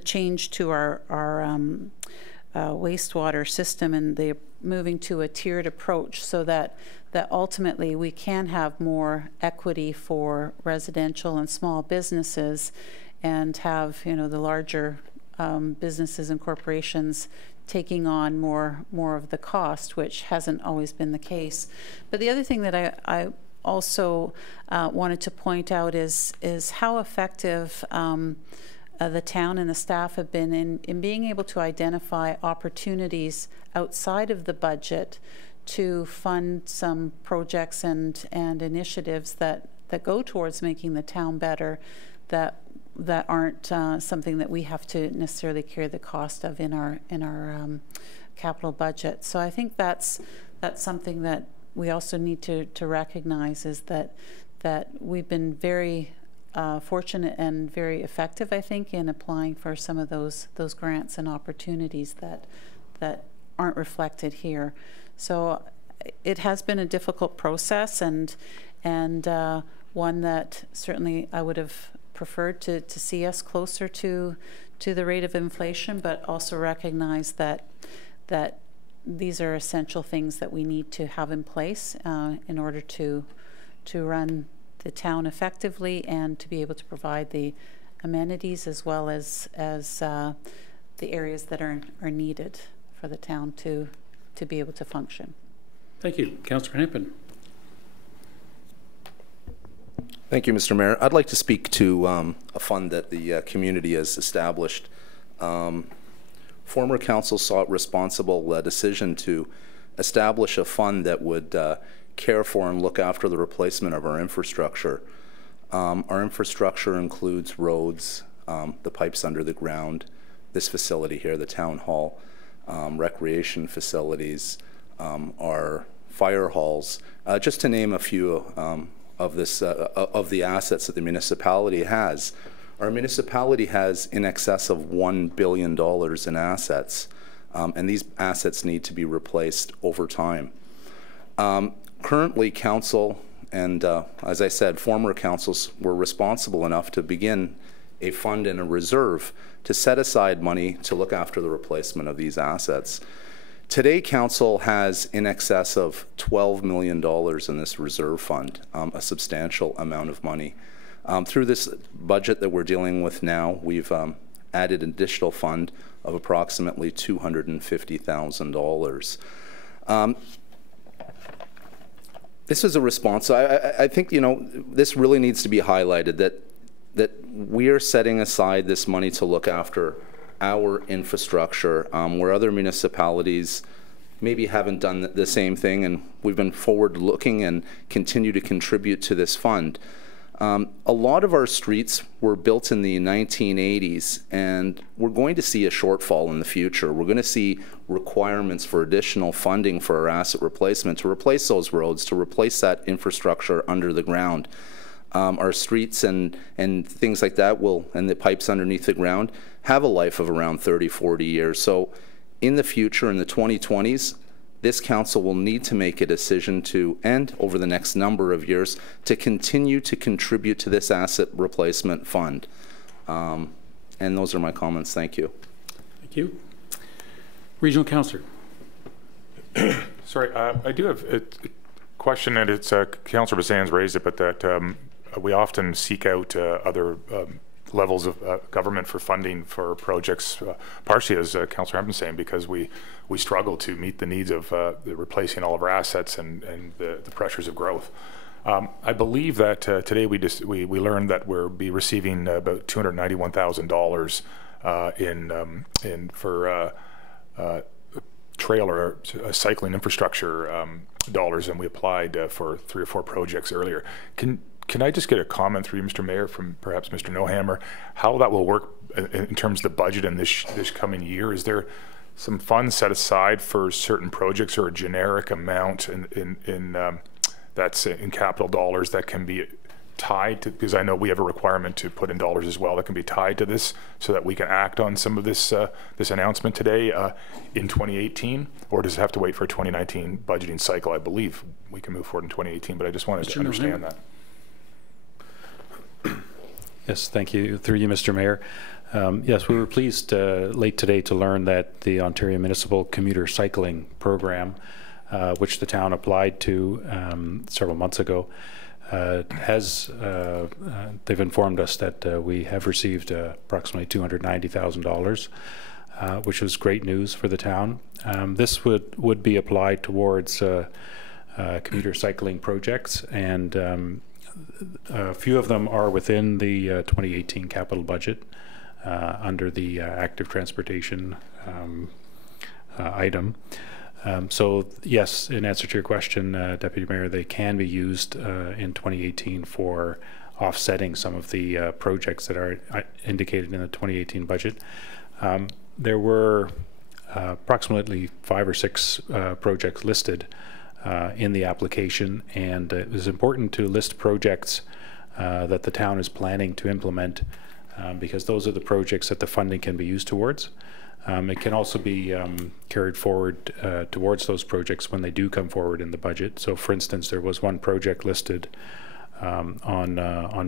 change to our wastewater system and the moving to a tiered approach, so that ultimately we can have more equity for residential and small businesses, and have the larger businesses and corporations taking on more of the cost, which hasn't always been the case. But the other thing that I also wanted to point out is how effective the town and the staff have been in being able to identify opportunities outside of the budget to fund some projects and initiatives that go towards making the town better, that aren't something that we have to necessarily carry the cost of in our capital budget. So I think that's something that we also need to recognize, is that we've been very fortunate and very effective, I think, in applying for some of those grants and opportunities that aren't reflected here. So it has been a difficult process, and one that certainly I would have preferred to see us closer to the rate of inflation, but also recognize that these are essential things that we need to have in place in order to run the town effectively and to be able to provide the amenities as well as the areas that are needed for the town to be able to function. Thank you. Councillor Hempin. Thank you, Mr. Mayor. I'd like to speak to a fund that the community has established. Former council saw it responsible decision to establish a fund that would care for and look after the replacement of our infrastructure. Our infrastructure includes roads, the pipes under the ground, this facility here, the town hall, recreation facilities, our fire halls, just to name a few of the assets that the municipality has. Our municipality has in excess of $1 billion in assets, and these assets need to be replaced over time. Currently, council and, as I said, former councils were responsible enough to begin a fund and a reserve to set aside money to look after the replacement of these assets. Today, council has in excess of $12 million in this reserve fund, a substantial amount of money. Through this budget that we're dealing with now, we've added an additional fund of approximately $250,000. This is a response. I think, you know, this really needs to be highlighted, that we are setting aside this money to look after our infrastructure, where other municipalities maybe haven't done the same thing, and we've been forward-looking and continue to contribute to this fund. A lot of our streets were built in the 1980s, and we're going to see a shortfall in the future. We're going to see requirements for additional funding for our asset replacement to replace those roads, to replace that infrastructure under the ground. Our streets and things like that and the pipes underneath the ground have a life of around 30, 40 years. So in the future, in the 2020s, this council will need to make a decision to, and over the next number of years, to continue to contribute to this asset replacement fund. And those are my comments. Thank you. Thank you. Regional Councillor. Sorry, I do have a question, and it's Councillor Bassans raised it, but that we often seek out other levels of government for funding for projects, partially as Councillor Hempin saying, because we struggle to meet the needs of replacing all of our assets and the pressures of growth. I believe that today we learned that we'll be receiving about $291,000 for trail or cycling infrastructure dollars, and we applied for 3 or 4 projects earlier. Can I just get a comment through you, Mr. Mayor, from perhaps Mr. Nohammer, how that will work in terms of the budget in this coming year? Is there some funds set aside for certain projects, or a generic amount that's in capital dollars that can be tied to, because I know we have a requirement to put in dollars as well, that can be tied to this so that we can act on some of this this announcement today in 2018, or does it have to wait for a 2019 budgeting cycle? I believe we can move forward in 2018, but I just wanted to understand that. Yes, thank you. Through you, Mr. Mayor. Yes, we were pleased late today to learn that the Ontario Municipal Commuter Cycling Program, which the town applied to several months ago, they've informed us that we have received approximately $290,000, which was great news for the town. This would be applied towards commuter cycling projects, and a few of them are within the 2018 capital budget. under the active transportation item. So yes, in answer to your question, Deputy Mayor, they can be used in 2018 for offsetting some of the projects that are indicated in the 2018 budget. There were approximately 5 or 6 projects listed in the application, and it was important to list projects that the town is planning to implement because those are the projects that the funding can be used towards. It can also be carried forward towards those projects when they do come forward in the budget. So for instance, there was one project listed on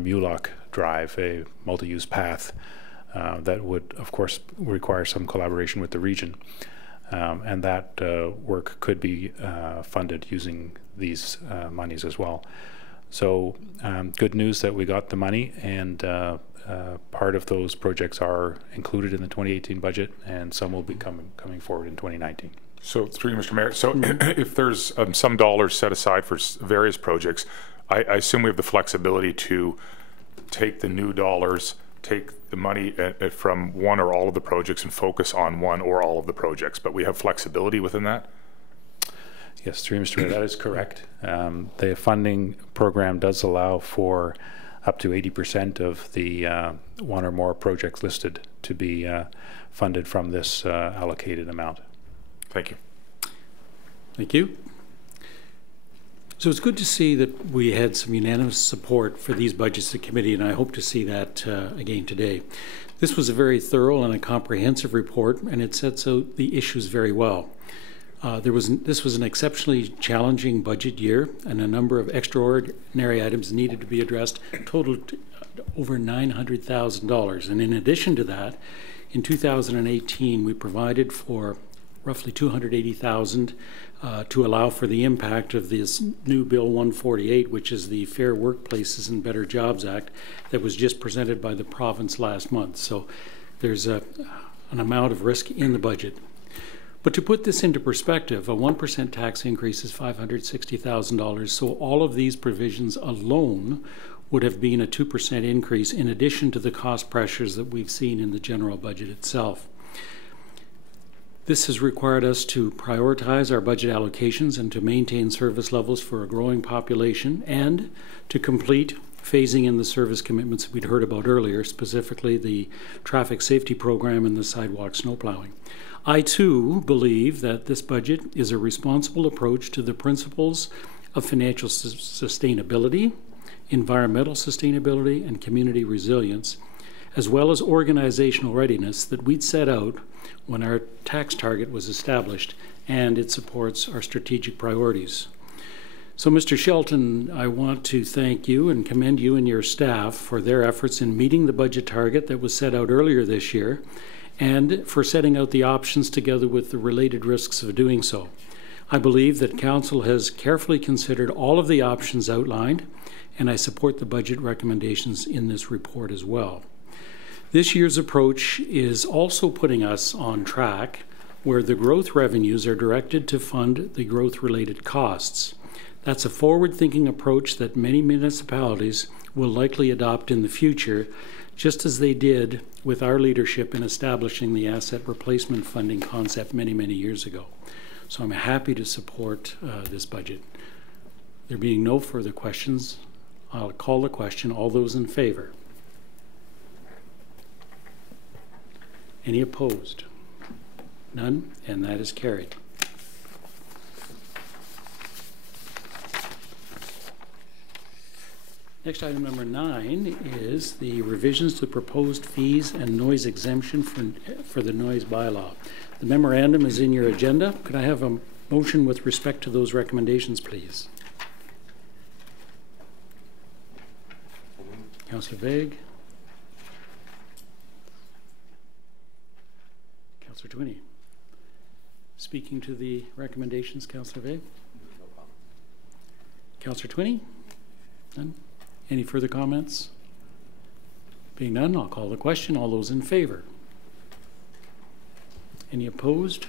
Mulock Drive, a multi-use path that would of course require some collaboration with the region. And that work could be funded using these monies as well. So good news that we got the money, and part of those projects are included in the 2018 budget, and some will be coming forward in 2019. So through you, Mr. Mayor, so if there's some dollars set aside for various projects, I assume we have the flexibility to take the new dollars, take the money from one or all of the projects and focus on one or all of the projects, but we have flexibility within that? Yes, through you, Mr. Mayor, that is correct. The funding program does allow for up to 80% of the one or more projects listed to be funded from this allocated amount. Thank you. Thank you. So it's good to see that we had some unanimous support for these budgets at committee, and I hope to see that again today. This was a very thorough and a comprehensive report, and it sets out the issues very well. This was an exceptionally challenging budget year, and a number of extraordinary items needed to be addressed, totaled over $900,000. And in addition to that, in 2018, we provided for roughly $280,000 to allow for the impact of this new Bill 148, which is the Fair Workplaces and Better Jobs Act that was just presented by the province last month. So there's an amount of risk in the budget. But to put this into perspective, a 1% tax increase is $560,000. So all of these provisions alone would have been a 2% increase in addition to the cost pressures that we've seen in the general budget itself. This has required us to prioritize our budget allocations and to maintain service levels for a growing population, and to complete phasing in the service commitments we'd heard about earlier, specifically the traffic safety program and the sidewalk snowplowing. I too believe that this budget is a responsible approach to the principles of financial sustainability, environmental sustainability, and community resilience, as well as organizational readiness that we'd set out when our tax target was established, and it supports our strategic priorities. So, Mr. Shelton, I want to thank you and commend you and your staff for their efforts in meeting the budget target that was set out earlier this year, and for setting out the options together with the related risks of doing so. I believe that Council has carefully considered all of the options outlined, and I support the budget recommendations in this report as well. This year's approach is also putting us on track where the growth revenues are directed to fund the growth-related costs. That's a forward-thinking approach that many municipalities will likely adopt in the future, just as they did with our leadership in establishing the asset replacement funding concept many, many years ago. So I'm happy to support this budget. There being no further questions, I'll call the question. All those in favor? Any opposed? None, and that is carried. Next, item number 9 is the revisions to proposed fees and noise exemption for the noise bylaw. The memorandum is in your agenda. Could I have a motion with respect to those recommendations, please? Councillor Vague. Councillor Twinney. Speaking to the recommendations, Councillor Vague. Councillor Twinney? None? Any further comments? Being none, I'll call the question. All those in favor? Any opposed?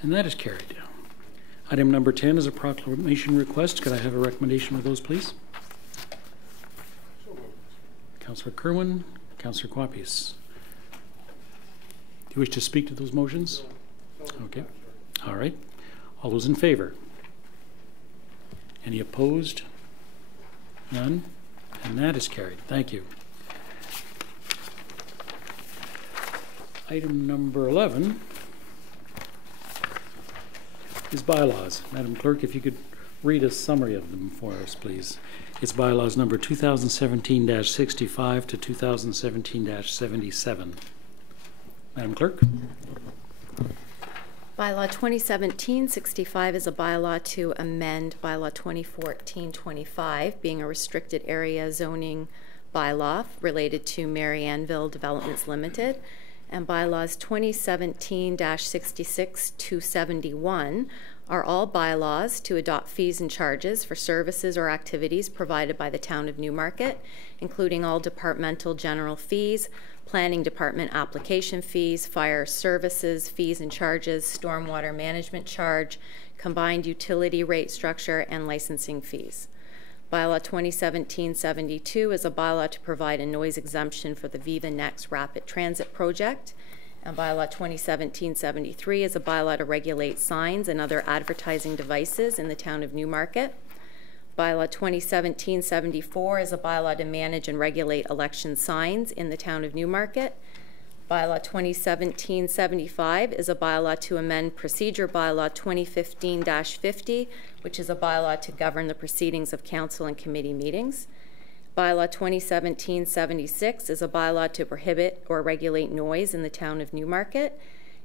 And that is carried. Item number 10 is a proclamation request. Could I have a recommendation for those, please? Councillor Kerwin, Councillor Quapis. Do you wish to speak to those motions? Okay. All right. All those in favor? Any opposed? None? And that is carried. Thank you. Item number 11 is bylaws. Madam Clerk, if you could read a summary of them for us, please. It's bylaws number 2017-65 to 2017-77. Madam Clerk. Bylaw 2017-65 is a bylaw to amend bylaw 2014-25, being a restricted area zoning bylaw related to Mariannville Developments Limited, and bylaws 2017-66 to 71 are all bylaws to adopt fees and charges for services or activities provided by the town of Newmarket, including all departmental general fees, planning department application fees, fire services, fees and charges, stormwater management charge, combined utility rate structure, and licensing fees. Bylaw 2017-72 is a bylaw to provide a noise exemption for the Viva Next Rapid Transit project. And bylaw 2017-73 is a bylaw to regulate signs and other advertising devices in the town of Newmarket. Bylaw 2017-74 is a bylaw to manage and regulate election signs in the town of Newmarket. Bylaw 2017-75 is a bylaw to amend procedure bylaw 2015-50, which is a bylaw to govern the proceedings of council and committee meetings. Bylaw 2017-76 is a bylaw to prohibit or regulate noise in the town of Newmarket.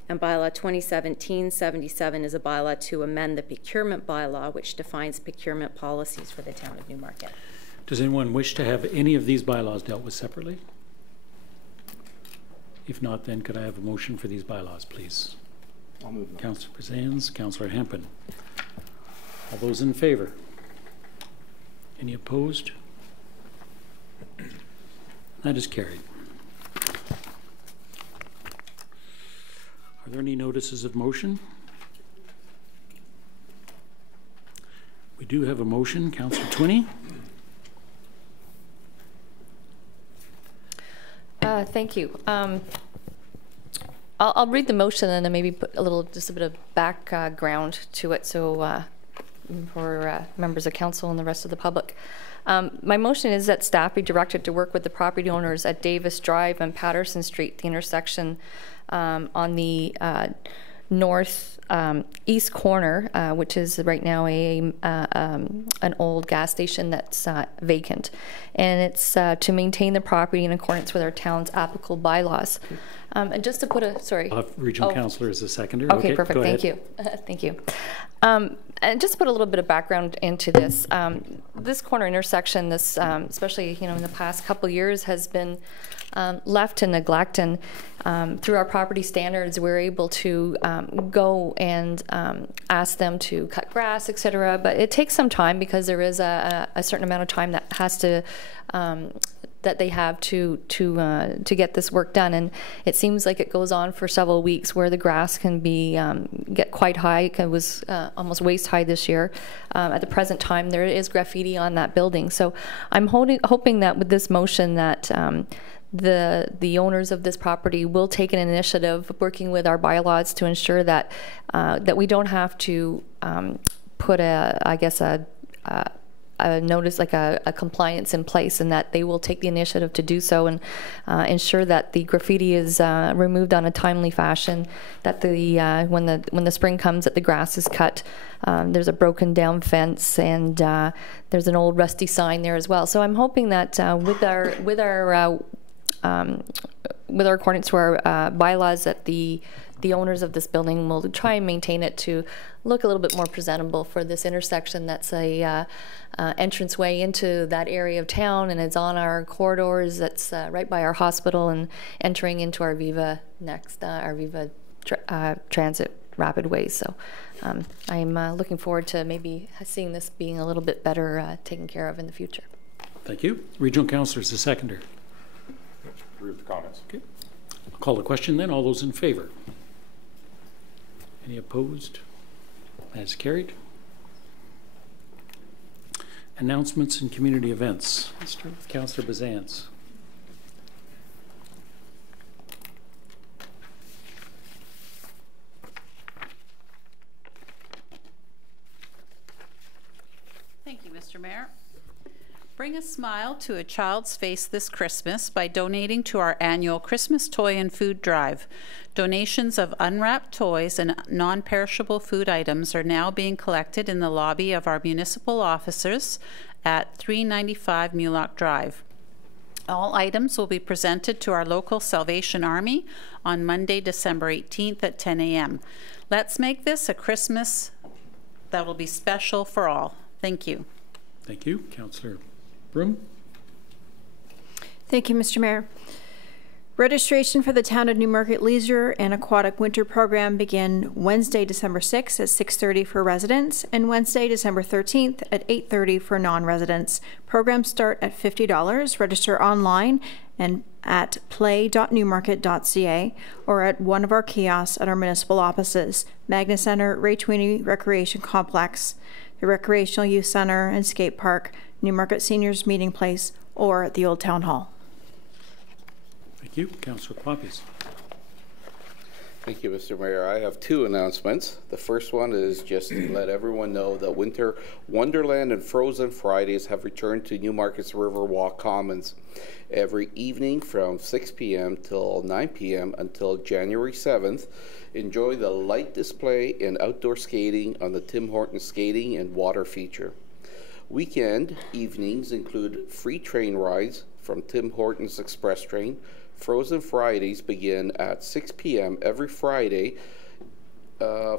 And bylaw 2017-77 is a bylaw to amend the procurement bylaw, which defines procurement policies for the town of Newmarket. Does anyone wish to have any of these bylaws dealt with separately? If not, then could I have a motion for these bylaws, please? I'll move them. Councillor Bazans, Councillor Hempin. All those in favor? Any opposed? That is carried. Are there any notices of motion? We do have a motion. Councillor Twinney. Thank you. I'll read the motion and then maybe put just a bit of background to it, so for members of council and the rest of the public. My motion is that staff be directed to work with the property owners at Davis Drive and Patterson Street, the intersection on the north east corner, which is right now an old gas station that's vacant, and it's to maintain the property in accordance with our town's applicable bylaws. And just to put a regional councillor as a seconder. Okay, perfect. Thank you. Thank you. And just to put a little bit of background into this, this corner intersection, this especially in the past couple years, has been left in neglect, and through our property standards, we're able to go and ask them to cut grass, etc. But it takes some time because there is a certain amount of time that has to that they have to get this work done, and it seems like it goes on for several weeks, where the grass can be get quite high. It was almost waist high this year. At the present time, there is graffiti on that building. So I'm hoping that with this motion that the owners of this property will take an initiative, working with our bylaws, to ensure that that we don't have to put a notice, like a compliance in place, and that they will take the initiative to do so and ensure that the graffiti is removed on a timely fashion, that when the spring comes, that the grass is cut. There's a broken down fence, and there's an old rusty sign there as well. So I'm hoping that with our accordance to our bylaws, that the owners of this building will try and maintain it to look a little bit more presentable for this intersection. That's a entranceway into that area of town, and it's on our corridors. That's right by our hospital and entering into our Viva Next, our Viva Transit Rapid Ways. So I'm looking forward to maybe seeing this being a little bit better taken care of in the future. Thank you. Regional councillor is the seconder. Agree with the comments. Okay. I'll call the question then. All those in favor? Any opposed? That's carried. Announcements and community events. Let's start with Councillor Bazans. Mr. Mayor. Bring a smile to a child's face this Christmas by donating to our annual Christmas Toy and Food Drive. Donations of unwrapped toys and non-perishable food items are now being collected in the lobby of our municipal offices at 395 Mulock Drive. All items will be presented to our local Salvation Army on Monday, December 18th at 10 a.m. Let's make this a Christmas that will be special for all. Thank you. Thank you. Councillor Broom. Thank you, Mr. Mayor. Registration for the Town of Newmarket Leisure and Aquatic Winter Program begin Wednesday, December 6th at 6:30 for residents and Wednesday, December 13th at 8:30 for non-residents. Programs start at $50. Register online and at play.newmarket.ca or at one of our kiosks at our municipal offices, Magna Center, Ray Tweeney Recreation Complex, the Recreational Youth Center and Skate Park, Newmarket Seniors Meeting Place, or at the Old Town Hall. Thank you. Councillor Kloppius. Thank you, Mr. Mayor. I have two announcements. The first one is just to let everyone know that Winter Wonderland and Frozen Fridays have returned to Newmarket's Riverwalk Commons every evening from 6 p.m. till 9 p.m. until January 7th. Enjoy the light display and outdoor skating on the Tim Hortons skating and water feature. Weekend evenings include free train rides from Tim Hortons Express Train. Frozen Fridays begin at 6 p.m. every Friday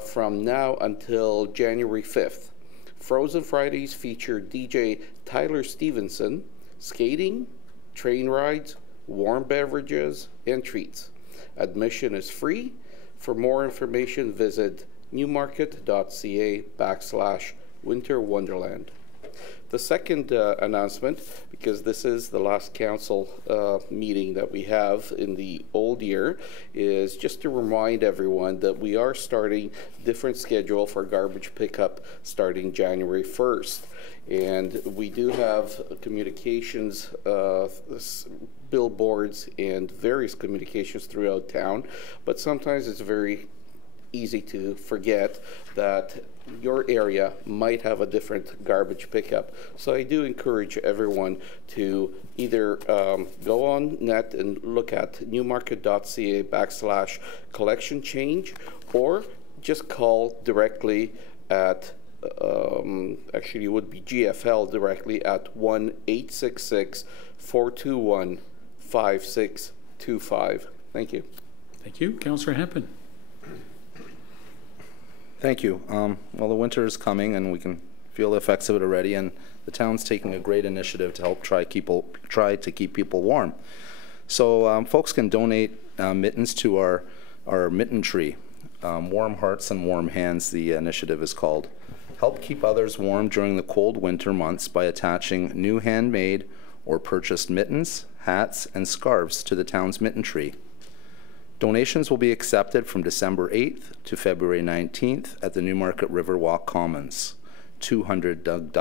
from now until January 5th. Frozen Fridays feature DJ Tyler Stevenson, skating, train rides, warm beverages, and treats. Admission is free. For more information, visit newmarket.ca/Winter Wonderland. The second announcement, because this is the last council meeting that we have in the old year, is just to remind everyone that we are starting different schedule for garbage pickup starting January 1st. And we do have communications, billboards, and various communications throughout town, but sometimes it's very easy to forget that your area might have a different garbage pickup. So I do encourage everyone to either go on net and look at newmarket.ca/collection change, or just call directly at actually it would be GFL directly at 1-866-421-5625. Thank you. Thank you. Councillor Hempin. Thank you. Well, the winter is coming, and we can feel the effects of it already, and the town's taking a great initiative to help try to keep people warm. So folks can donate mittens to our mitten tree. Warm Hearts and Warm Hands, the initiative is called. Help keep others warm during the cold winter months by attaching new handmade or purchased mittens, hats, and scarves to the town's mitten tree. Donations will be accepted from December 8th to February 19th at the Newmarket Riverwalk Commons, 200 Doug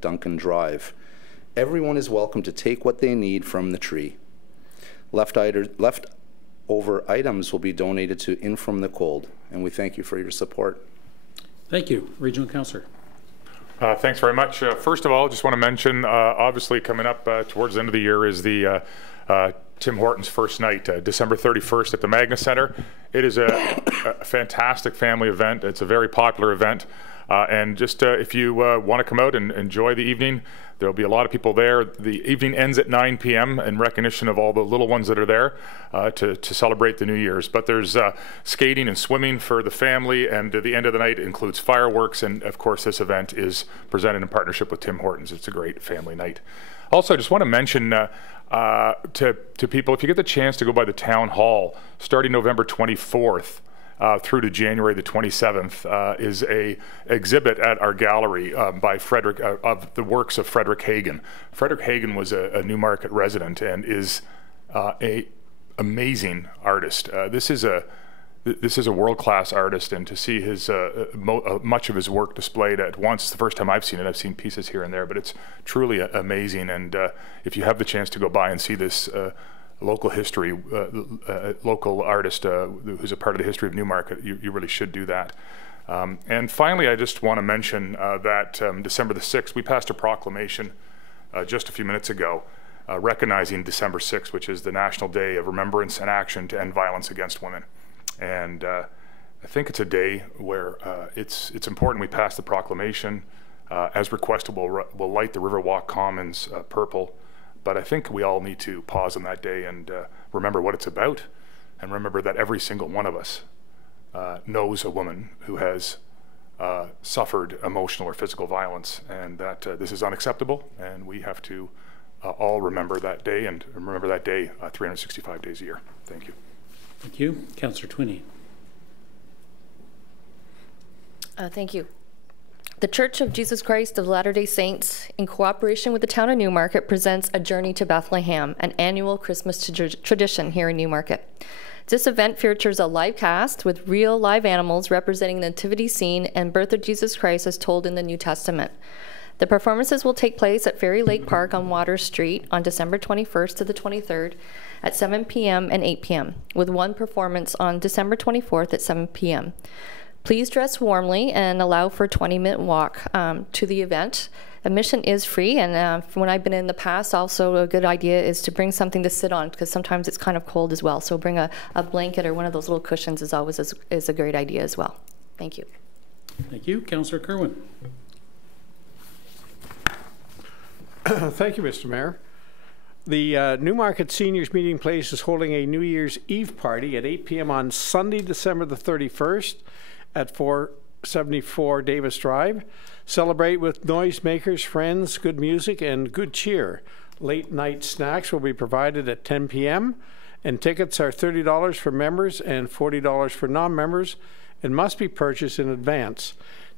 Duncan Drive. Everyone is welcome to take what they need from the tree. Leftover items will be donated to In From the Cold, and we thank you for your support. Thank you. Regional Councillor. Thanks very much. First of all, I just want to mention, obviously coming up towards the end of the year is the Tim Hortons first night, December 31st at the Magna Center. It is a fantastic family event. It's a very popular event. And just if you want to come out and enjoy the evening, there'll be a lot of people there. The evening ends at 9 p.m. in recognition of all the little ones that are there to celebrate the New Year's. But there's skating and swimming for the family, and the end of the night includes fireworks. And of course, this event is presented in partnership with Tim Hortons. It's a great family night. Also, I just want to mention to people, if you get the chance to go by the town hall, starting November 24th, through to January the 27th is a exhibit at our gallery by Frederick of the works of Frederick Hagen. Frederick Hagen was a Newmarket resident and is a amazing artist. This is a world-class artist, and to see his much of his work displayed at once, it's the first time I've seen it. I've seen pieces here and there, but it's truly amazing. And if you have the chance to go by and see this local history, local artist who's a part of the history of Newmarket, you really should do that. And finally, I just want to mention that December the 6th, we passed a proclamation just a few minutes ago recognizing December 6th, which is the National Day of Remembrance and Action to End Violence Against Women. And I think it's a day where it's important we pass the proclamation. As requested, we'll light the Riverwalk Commons purple. But I think we all need to pause on that day and remember what it's about, and remember that every single one of us knows a woman who has suffered emotional or physical violence, and that this is unacceptable, and we have to all remember that day, and remember that day 365 days a year. Thank you. Thank you. Councillor Twinney. Thank you. The Church of Jesus Christ of Latter-day Saints, in cooperation with the town of Newmarket, presents A Journey to Bethlehem, an annual Christmas tradition here in Newmarket. This event features a live cast with real live animals representing the nativity scene and birth of Jesus Christ as told in the New Testament. The performances will take place at Fairy Lake Park on Water Street on December 21st to the 23rd at 7 p.m. and 8 p.m., with one performance on December 24th at 7 p.m. Please dress warmly and allow for a 20-minute walk to the event. Admission is free, and when I've been in the past, also a good idea is to bring something to sit on, because sometimes it's kind of cold as well. So bring a blanket or one of those little cushions is always is a great idea as well. Thank you. Thank you. Councillor Kerwin. Thank you, Mr. Mayor. The Newmarket Seniors Meeting Place is holding a New Year's Eve party at 8 p.m. on Sunday, December the 31st at 474 Davis Drive. Celebrate with noisemakers, friends, good music, and good cheer. Late night snacks will be provided at 10 p.m. and tickets are $30 for members and $40 for non-members and must be purchased in advance.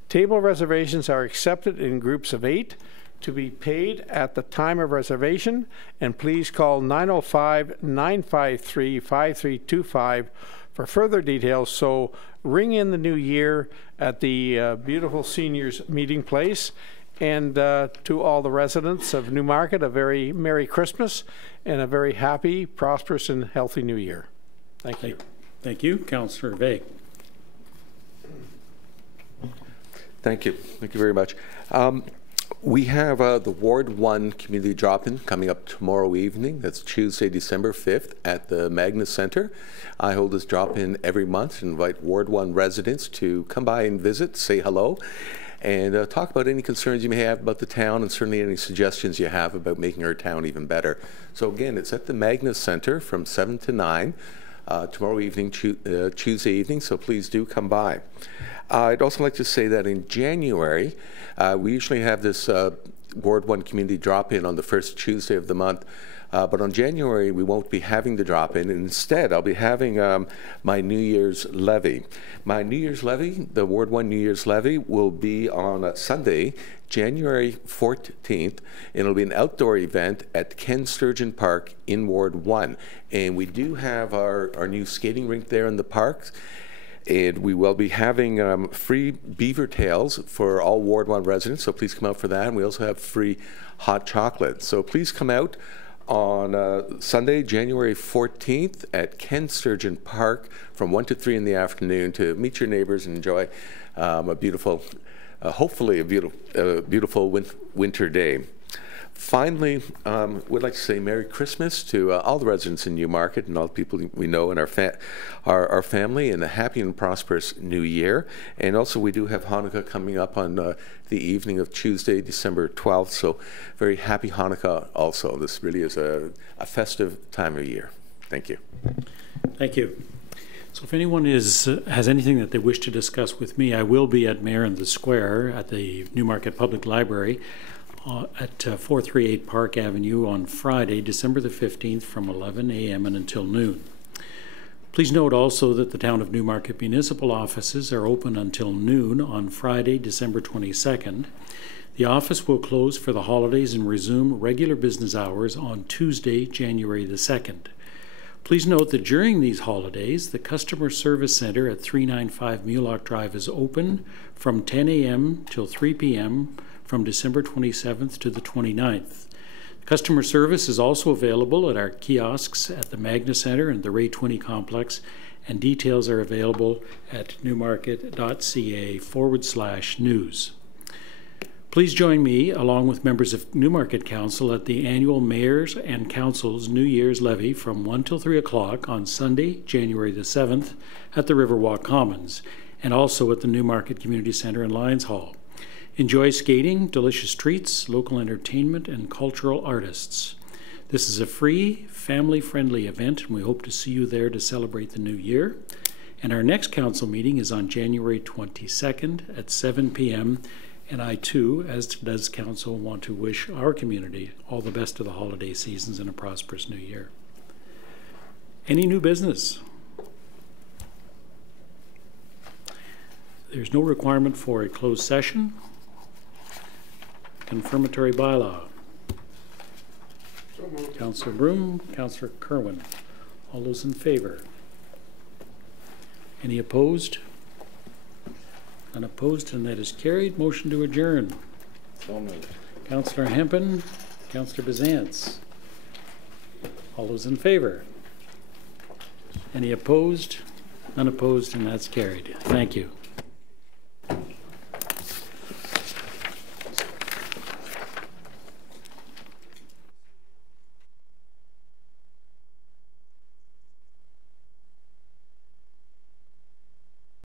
Table reservations are accepted in groups of 8 to be paid at the time of reservation, and please call 905-953-5325 for further details. So ring in the new year at the beautiful seniors meeting place. And to all the residents of Newmarket, a very Merry Christmas and a very happy, prosperous, and healthy New Year. Thank you. Thank you. Councillor Vague. Thank you. Thank you very much. We have the Ward 1 community drop-in coming up tomorrow evening. That's Tuesday, December 5th at the Magna Center. I hold this drop-in every month and invite Ward 1 residents to come by and visit, say hello, and talk about any concerns you may have about the town, and certainly any suggestions you have about making our town even better. So again, it's at the Magna Center from 7 to 9 tomorrow evening, Tuesday evening, so please do come by. I'd also like to say that in January, we usually have this Ward 1 community drop-in on the first Tuesday of the month, but on January we won't be having the drop-in. Instead, I'll be having my New Year's levy. My New Year's levy, the Ward 1 New Year's levy, will be on Sunday, January 14th, and it'll be an outdoor event at Ken Sturgeon Park in Ward 1. And we do have our new skating rink there in the park. And we will be having free beaver tails for all Ward 1 residents, so please come out for that. And we also have free hot chocolate. So please come out on Sunday, January 14th at Ken Sturgeon Park from 1 to 3 in the afternoon to meet your neighbors and enjoy a beautiful, hopefully a beautiful winter day. Finally, we'd like to say Merry Christmas to all the residents in Newmarket and all the people we know in our family, and a happy and prosperous New Year. And also, we do have Hanukkah coming up on the evening of Tuesday, December 12th. So, very happy Hanukkah also. This really is a festive time of year. Thank you. Thank you. So if anyone has anything that they wish to discuss with me, I will be at Mayor in the Square at the Newmarket Public Library at 438 Park Avenue on Friday, December the 15th from 11 a.m. and until noon. Please note also that the Town of Newmarket municipal offices are open until noon on Friday, December 22nd. The office will close for the holidays and resume regular business hours on Tuesday, January the 2nd. Please note that during these holidays, the Customer Service Center at 395 Mulock Drive is open from 10 a.m. till 3 p.m. from December 27th to the 29th. Customer service is also available at our kiosks at the Magna Center and the Ray 20 Complex and details are available at newmarket.ca/news. Please join me, along with members of Newmarket Council, at the annual Mayor's and Council's New Year's Levee from 1 till 3 o'clock on Sunday, January the 7th, at the Riverwalk Commons, and also at the Newmarket Community Centre in Lions Hall. Enjoy skating, delicious treats, local entertainment, and cultural artists. This is a free, family-friendly event, and we hope to see you there to celebrate the new year. And our next council meeting is on January 22nd at 7 p.m., and I, too, as does council, want to wish our community all the best of the holiday seasons and a prosperous new year. Any new business? There's no requirement for a closed session. Confirmatory bylaw. Councillor Broom, Councillor Kerwin. All those in favor? Any opposed? Unopposed, and that is carried. Motion to adjourn. So moved. Councillor Hempen, Councillor Bizantz. All those in favor? Any opposed? Unopposed, and that's carried. Thank you.